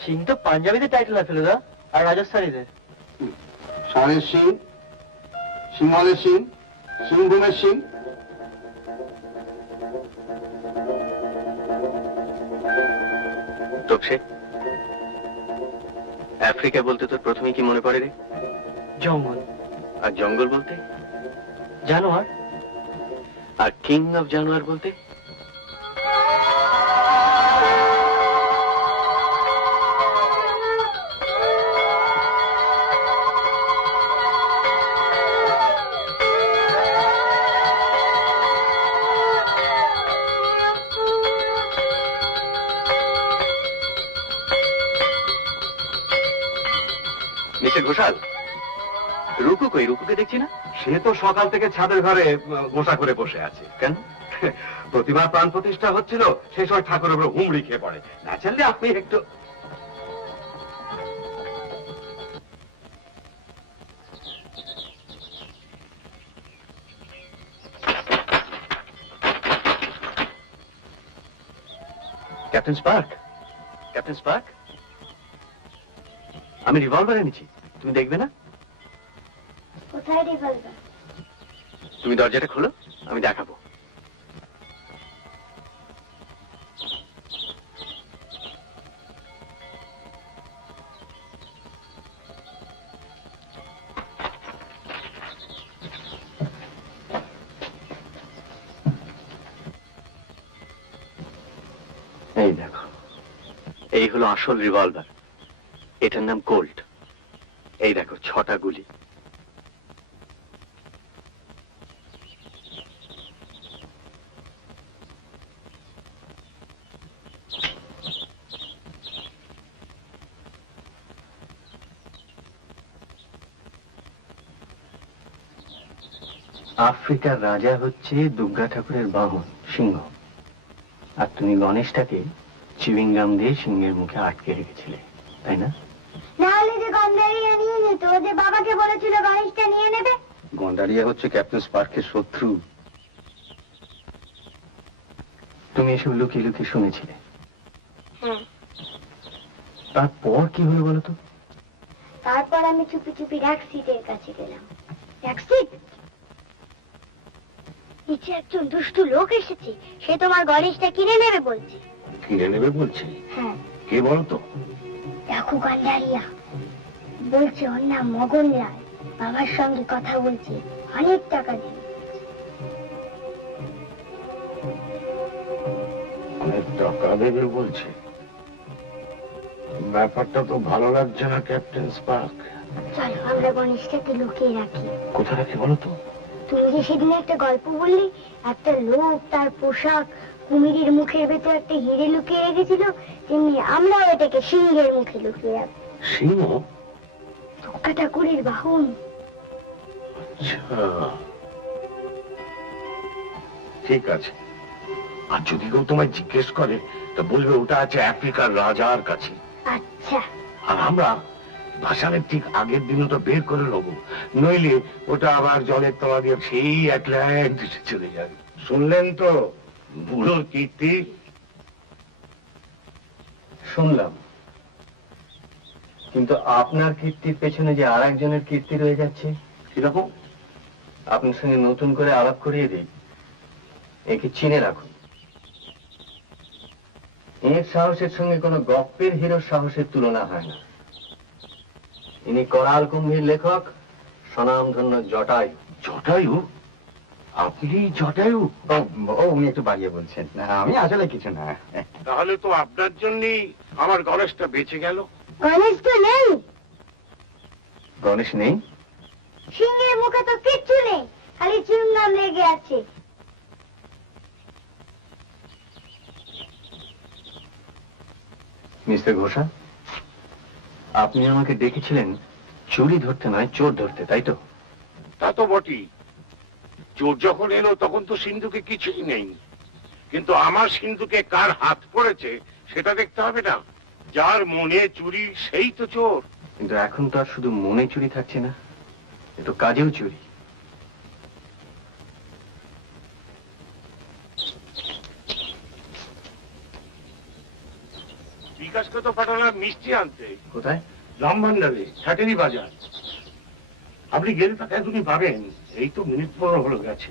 সিং তো পাঞ্জাবিতে টাইটেল আছে দাদা, আর রাজস্থানীতে। ষাঁড়ের সিং, সিংহলের সিং, সিংভূমের সিং। তোপসে, আফ্রিকা বলতে তোর প্রথমে কি মনে পড়ে রে? জঙ্গল। আর জঙ্গল বলতে? জানোয়ার। আর কিং অফ জানোয়ার বলতে? মিস্টার ঘোষাল, রুকু কই? রুকুকে দেখছি না। সে তো সকাল থেকে ছাদের ঘরে গোসা করে বসে আছে। কেন? প্রতিমা প্রাণ প্রতিষ্ঠা হচ্ছিল, সেই সময় ঠাকুরের উপর হুমড়ি খেয়ে পড়ে। ন্যাচারালি আপনি একটু ক্যাপ্টেন স্পার্ক, ক্যাপ্টেন স্পার্ক, আমি রিভলভার এনেছি, তুমি দেখবে না? কোথায় রিভলভার? তুমি দরজাটা খোলো, আমি দেখাবো। এই দেখো, এই হলো আসল রিভলভার। এটার নাম কোল্ট। এই দেখো 6টা গুলি। আফ্রিকার রাজা হচ্ছে দুর্গা ঠাকুরের বাহন সিংহ, আর তুমি গণেশটাকে চিউইংগাম দিয়ে সিংহের মুখে আটকে রেখেছিলে, তাই না? নাহলে যে গন্ডারিয়া নিয়ে যেত, যে বাবাকে বলেছিল গণেশটা নিয়ে নেবে। গন্ডারিয়া হচ্ছে ক্যাপ্টেন স্পার্কের শত্রু। তুমি এসব লুকিয়ে লুকিয়ে শুনেছিলে? হ্যাঁ। তারপর কি হলো বলো তো? তারপর আমি চুপি চুপি র‍্যাক্সিটের কাছে গেলাম। র‍্যাক্সিট, নিচে একজন দুষ্টু লোক এসেছে, সে তোমার গণেশটা কিনে নেবে বলছে। কিনে নেবে বলছে? হ্যাঁ। কে বলো তো? দেখো গন্ডারিয়া, বলছে ওর নাম মগনলাল, বাবার সঙ্গে কথা বলছে, অনেক টাকা দিবে। অনেক টাকা দেবে বলছে? ব্যাপারটা তো ভালো লাগছে না ক্যাপ্টেন স্পার্ক। চলো আমরা গণেশটাকে লুকিয়ে রাখি। কোথায় রাখি বলো তো? তুমি যে সেদিন একটা গল্প বললি, একটা লোক তার পোশাক কুমিরের মুখের ভেতর একটা হিরে লুকিয়ে রেখেছিল, তেমনি আমরাও এটাকে সিংহের মুখে লুকিয়ে রাখবো। সিংহ? দুর্গা ঠাকুরের বাহন। আচ্ছা, ঠিক আছে। আর যদি কেউ তোমায় জিজ্ঞেস করে, তা বলবে ওটা আছে আফ্রিকার রাজার কাছে। আচ্ছা। আর আমরা ভাসানের ঠিক আগের দিন ওটা বের করে নেবো, নইলে ওটা আবার জলের তলা দিয়ে সেই আটলান্টিসে চলে যাবে। শুনলেন তো বুড়োর কীর্তি? শুনলাম, কিন্তু আপনার কীর্তির পেছনে যে আর একজনের কীর্তি রয়ে যাচ্ছে। কিরকম? আপনার সঙ্গে নতুন করে আলাপ করিয়ে দিই, একে চিনে রাখুন। এর সাহসের সঙ্গে কোনো গপ্পের হিরোর সাহসের তুলনা হয় না। ইনি করাল কুম্ভীর লেখক, স্বনামধন্য জটায়ু। জটায়ু? আপনি জটায়ু? ও উনি একটু বাড়িয়ে বলছেন, না আমি আসলে কিছু না। তাহলে তো আপনার জন্যই আমার গণেশটা বেঁচে গেল। গণেশ তো নেই। গণেশ নেই? সিংহের মুখে তো কিচ্ছু নেই, খালি চুইংগাম লেগে আছে। মিস্টার ঘোষা, আপনি আমাকে ডেকেছিলেন চুরি ধরতে নয়, চোর ধরতে, তাই তো? তা তো বটেই। চোর যখন এলো তখন তো সিন্ধুকে কিছুই নেই। কিন্তু আমার সিন্ধুকে কার হাত পড়েছে সেটা দেখতে হবে না? যার মনে চুরি সেই তো চোর। কিন্তু এখন তো আর শুধু মনে চুরি থাকছে না, এ তো কাজেও চুরি। বিকাশকে তো পাঠালাম মিষ্টি আনতে। কোথায়? রামভান্ডারে, ছাটেরি বাজার। আপনি গেলে তাকে এখনই পাবেন। এই তো মিনিট 15 হলো গেছে।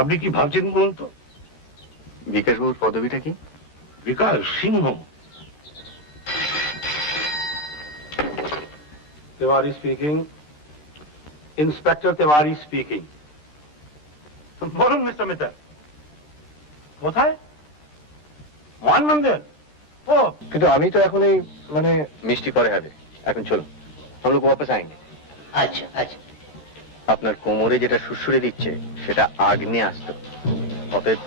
আপনি কি ভাবছেন বলুন তো? বিকাশবাবুর পদবিটা কি? Bikash Sinha. Tiwari speaking. Inspector Tiwari speaking. বলুন মিস্টার মিত্র, কোথায়? মান মন্দির। ও, কিন্তু আমি তো এখন এই মিষ্টি পরে হবে, এখন চলো, हम लोग वापस आएंगे। আচ্ছা আচ্ছা। আপনার কোমরে যেটা সুরসুরে দিচ্ছে সেটা আগ্নে আসতো, অতএব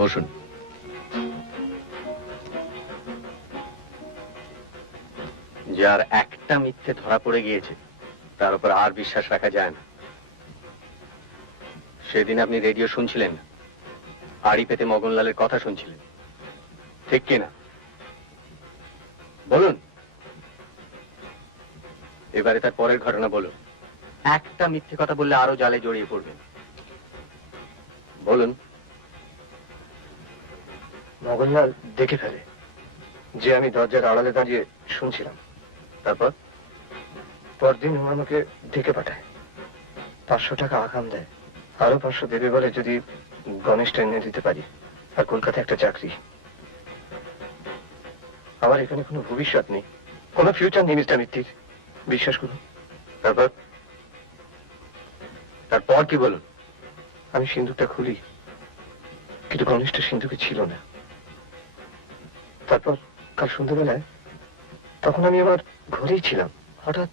বসুন। যার একটা মিথ্যে ধরা পড়ে গিয়েছে তার উপর আর বিশ্বাস রাখা যায় না। সেদিন আপনি রেডিও শুনছিলেন, আড়ি পেতে মগনলালের কথা শুনছিলেন, ঠিক কিনা? বলুন। এবারে তার পরের ঘটনা বলুন। একটা মিথ্যে কথা বললে আরো জালে জড়িয়ে পড়বেন। বলুন। মগনলাল দেখে ফেলে যে আমি দরজার আড়ালে দাঁড়িয়ে শুনছিলাম। তারপর পরদিন ও আমাকে ডেকে পাঠায়, 500 টাকা আগাম দেয়, আরো 500 দেবে বলে যদি গণেশটা এনে দিতে পারি, আর কলকাতায় একটা চাকরি। আমার এখানে কোনো ভবিষ্যৎ নেই, কোনো ফিউচার নেই মিস্টার মিত্তির, বিশ্বাস করুন। তারপর কি বলুন? আমি সিন্ধুকটা খুলি, কিন্তু গণেশটা সিন্ধুকে ছিল না। তারপর কাল সন্ধ্যাবেলায়, তখন আমি আমার ঘরেই ছিলাম, হঠাৎ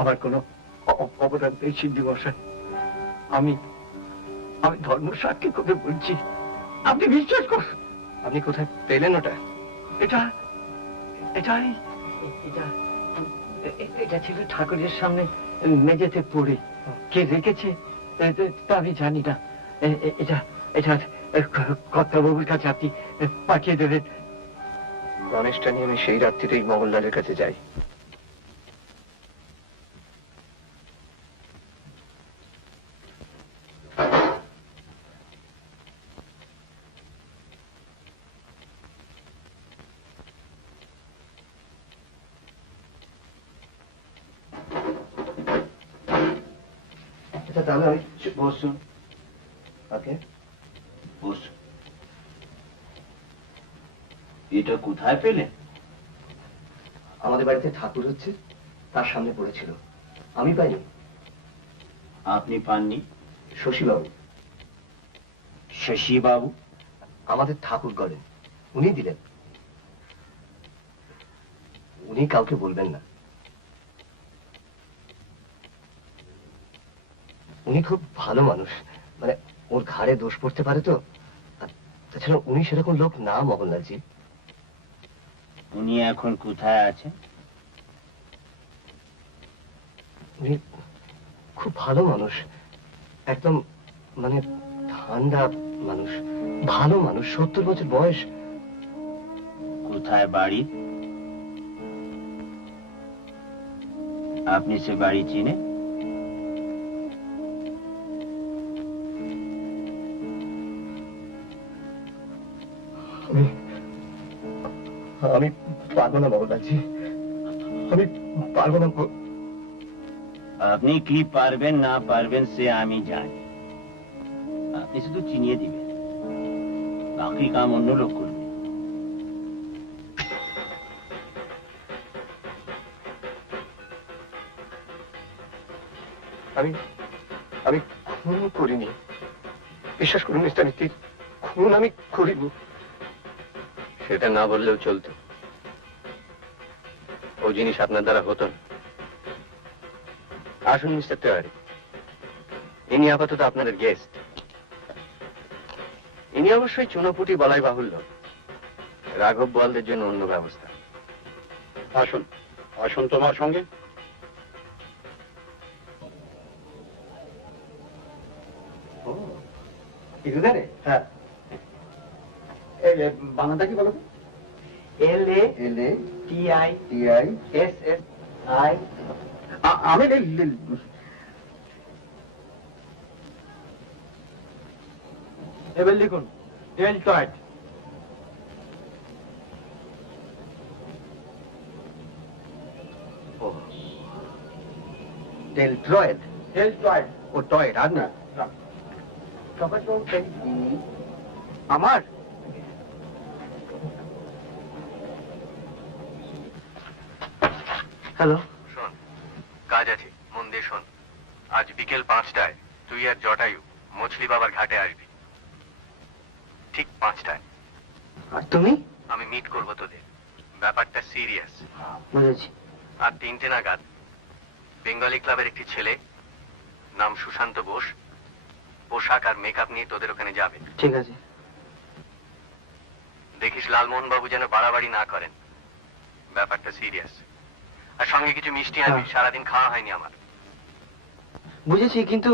আমার কোনো অবদান নেই সিন্ধু মশাই। আমি ধর্ম সাক্ষী করে বলছি, আপনি বিশ্বাস করুন। আপনি কোথায় পেলেন ওটা? এটা ছিল ঠাকুরের সামনে মেঝেতে পড়ে, কে রেখেছে তা আমি জানি না। এটা কর্তাবাবুর কাছে আপনি পাঠিয়ে দেবেন। গণেশটা নিয়ে আমি সেই রাত্রিতেই মগনলালের কাছে যাই। তাহলে আমি বসুন। ওকে, বসুন। এটা কোথায় পেলেন? আমাদের বাড়িতে ঠাকুর হচ্ছে, তার সামনে পড়েছিল, আমি পাইনি। আপনি পাননি? শশীবাবু। শশীবাবু আমাদের ঠাকুর করেন, উনি দিলেন। উনি কাউকে বলবেন না। উনি খুব ভালো মানুষ, ওর ঘাড়ে দোষ পড়তে পারে তো। তাছাড়া উনি সেরকম লোক না মগনলালজি। উনি এখন কোথায় আছেন? উনি খুব ভালো মানুষ, একদম ঠান্ডা মানুষ, ভালো মানুষ, 70 বছর বয়স। কোথায় বাড়ি? আপনি সে বাড়ি চিনে? আমি পারবো না বাবুদাজি, আমি পারবো না। আপনি কি পারবেন না পারবেন সে আমি জানি। আপনি শুধু চিনিয়ে দিবেন, বাকি কাম অন্য লোক করবে। আমি খুন করিনি, বিশ্বাস করুন মিস্টার মিত্তির, খুন আমি করিনি। সেটা না বললেও চলতো, ও জিনিস আপনার দ্বারা হতো না। আসুন মিস্টার তেওয়ারি, ইনি আপাতত আপনাদের গেস্ট। ইনি অবশ্যই চুনোপুটি বলাই বাহুল্য, রাঘব বোয়ালদের জন্য অন্য ব্যবস্থা। আসুন আসুন তোমার সঙ্গে। হ্যাঁ, বাংলাটা কি বলো? LATISSI। আমি এবার লিখুন ডেলটয়েড। ডেলট্রয়েড। ডেলটয়েড। ও টয়েড, আর না আমার। হ্যালো, শোন, কাজ আছে, মন দিয়ে শোন। আজ বিকেল 5টায় তুই আর জটায়ু মছলি বাবার ঘাটে আসবি, ঠিক 5টায়। আর তুমি? আমি মিট করবো তোদের, ব্যাপারটা সিরিয়াস। বুঝেছি। আর 3টে নাগাদ বেঙ্গলি ক্লাবের একটি ছেলে, নাম সুশান্ত বোস, পোশাক আর মেকআপ নিয়ে তোদের ওখানে যাবে। ঠিক আছে। দেখিস লালমোহন বাবু যেন বাড়াবাড়ি না করেন, ব্যাপারটা সিরিয়াস। আর সঙ্গে কিছু মিষ্টি আনবি, সারাদিন খাওয়া হয়নি আমার। বুঝেছি, কিন্তু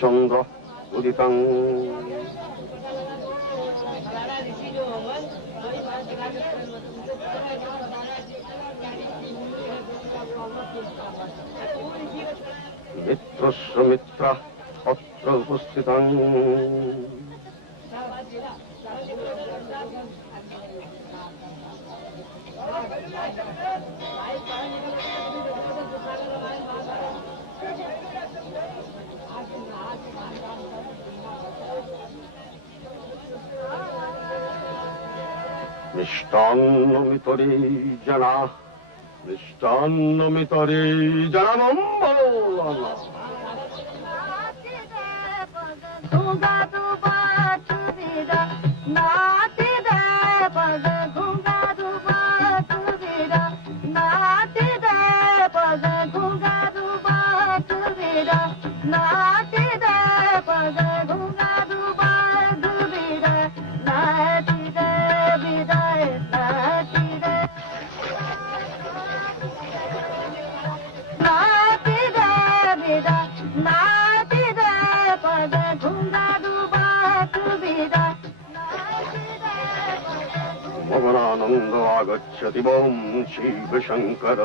চন্দ্র উদিতং মিত্রস্য মিত্র অত্র উপস্থিতং। মিষ্টান্নমিতরে জানা মঙ্গল। মগনানন্দ আগচ্ছতি বম শিব শঙ্কর।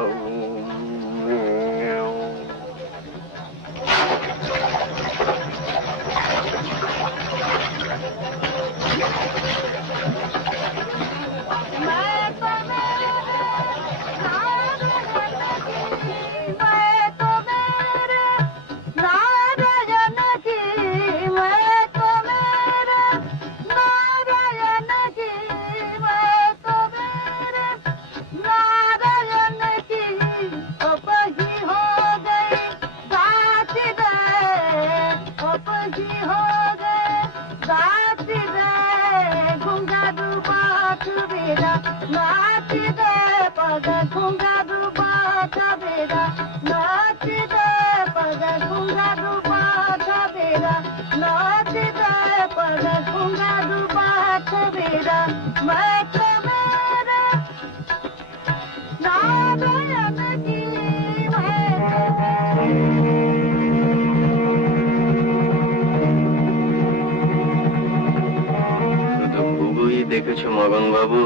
দেখেছো মগন বাবু,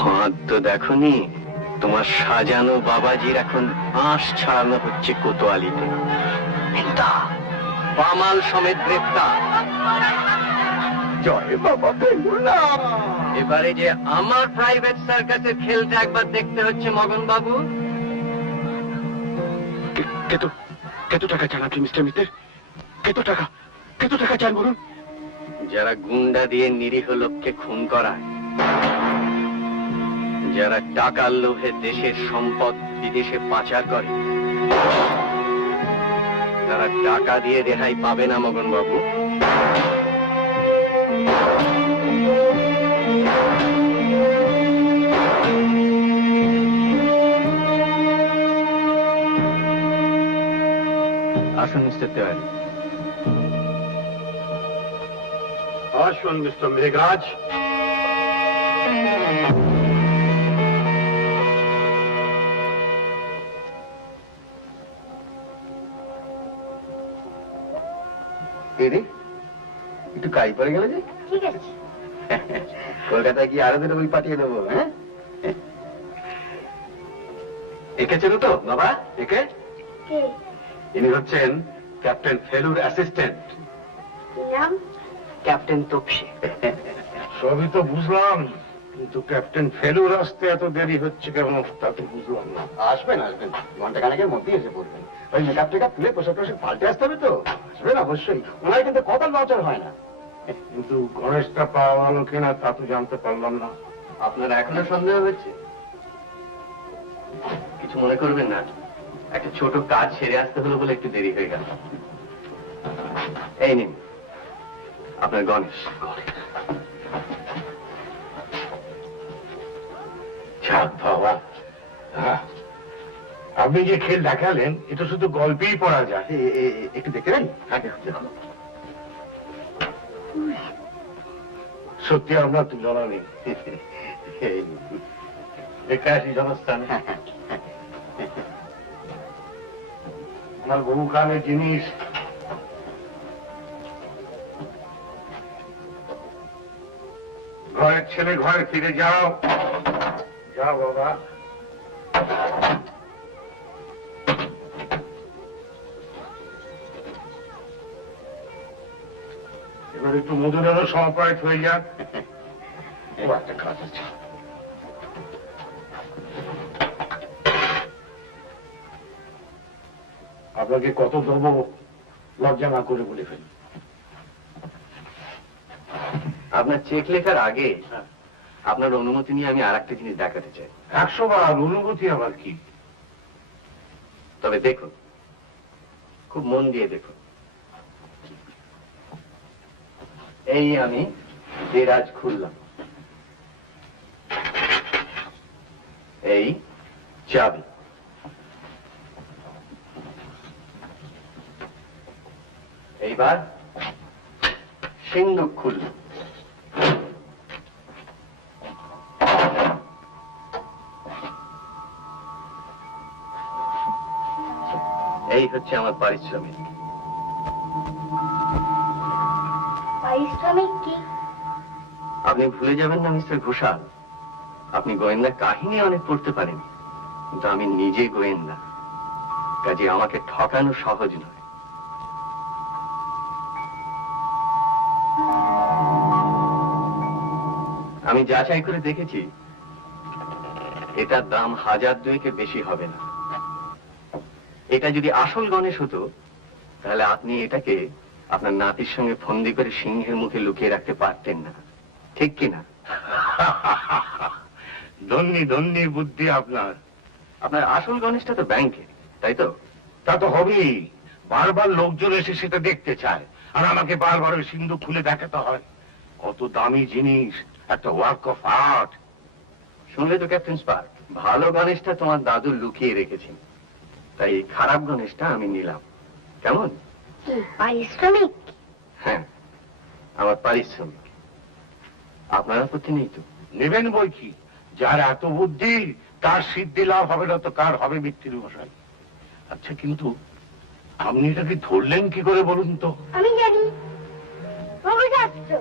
ফাঁদ তো দেখনি। তোমার সাজানো বাবাজির এখন আঁশ ছাড়ানো হচ্ছে কোতোয়ালিতে। পামাল সমেত গ্রেপ্তার। জয় বাবা বেঙ্গুলা। এবারে যে আমার প্রাইভেট সার্কাসের খেলটা একবার দেখতে হচ্ছে মগন বাবু। কত টাকা চান আপনি মিস্টার মিত্র? কত টাকা চান বলুন? যারা গুন্ডা দিয়ে নিরীহ লোককে খুন করায়, যারা টাকার লোভে দেশের সম্পদ বিদেশে পাচার করে, তারা টাকা দিয়ে রেহাই পাবে না মগন বাবু। আসুন মিস্টার তেওয়ারি। আসুন মিস্টার মেঘরাজ। একটু কাজ পড়ে গেল যে। ঠিক আছে। কলকাতায় কি আরো দুটো বই পাঠিয়ে দেবো? হ্যাঁ, একে চেনো তো বাবা? একে? ইনি হচ্ছেন ক্যাপ্টেন ফেলুর অ্যাসিস্ট্যান্ট। নাম? ক্যাপ্টেন তপসি। সবই তো বুঝলাম, কিন্তু ক্যাপ্টেন ফেলুর আসতে এত দেরি হচ্ছে কেন তা তো বুঝলাম না। আসবেন ঘন্টা খানেকের মধ্যেই এসে পড়বেন। ওই মেকআপ টেকআপ তুলে পোশাক টোশাক পাল্টে আসতে হবে তো। আসবেন অবশ্যই, ওনার কিন্তু কপাল নচর হয় না। কিন্তু গণেশটা পাওয়া গেল কিনা তা তো জানতে পারলাম না। আপনার এখনো সন্দেহ হচ্ছে? কিছু মনে করবেন না, একটা ছোট কাজ সেরে আসতে হলো বলে একটু দেরি হয়ে গেল। এই নিন আপনার গণেশ। বাবা, আপনি যে খেল দেখালেন এটা শুধু গল্পেই পড়া যায়। একটু দেখতে পারেন? সত্যি আপনার তুলনা নেই। একাশি জনস্থান আমার বহুকালের জিনিস। ঘরের ছেলে ঘরে ফিরে যাও। যাও বাবা। এবার একটু মধুরেরও সমপ্রায় হয়ে যাক। ও একটা কাজ আছে। আপনাকে কত দেবো লজ্জা না করে বলে ফেলি। আপনার চেক লেখার আগে আপনার অনুমতি নিয়ে আমি আর একটা জিনিস দেখাতে চাই। 100 বার অনুভূতি আবার কি? তবে দেখুন, খুব মন দিয়ে দেখুন। এই আমি দেরাজ খুললাম, এই চাবি, এইবার সিন্ধুক খুললাম, এই হচ্ছে আমার পারিশ্রমিক। পারিশ্রমিক কি? আপনি ভুলে যাবেন না মিস্টার ঘোষাল, আপনি গোয়েন্দা কাহিনী অনেক পড়তে পারেন, কিন্তু আমি নিজে গোয়েন্দা, কাজে আমাকে ঠকানো সহজ নয়। আমি যাচাই করে দেখেছি, এটার দাম 1000-2 বেশি হবে না। এটা যদি আসল গণেশ হতো, তাহলে আপনি এটাকে আপনার নাতির সঙ্গে ফন্দি করে সিংহের মুখে লুকিয়ে রাখতে পারতেন না, ঠিক কিনা? ধন্যী ধন্যী বুদ্ধি আপনার। আপনার আসল গণেশটা তো ব্যাংকে, তাই তো? তা তো হবেই, বারবার লোকজন এসে সেটা দেখতে চায়, আর আমাকে বারবার ওই সিন্ধুক খুলে দেখাতে হয়। কত দামি জিনিস, একটা ওয়ার্ক অফ আর্ট। শুনলে তো ক্যাপ্টেন স্পার্ক, ভালো গণেশটা তোমার দাদু লুকিয়ে রেখেছেন, তাই খারাপ গণেশটা আমি নিলাম। কেমন? কি পারিশ্রমিক? হ্যাঁ, আমার পারিশ্রমিক। আপনার আপত্তি নেই তো? নেবেন বই কি, যার এত বুদ্ধি তার সিদ্ধি লাভ হবে না তো কার হবে মৃত্যুর মশাই। আচ্ছা, কিন্তু আপনি এটাকে ধরলেন কি করে বলুন তো? আমি জানি, খগোলশাস্ত্র।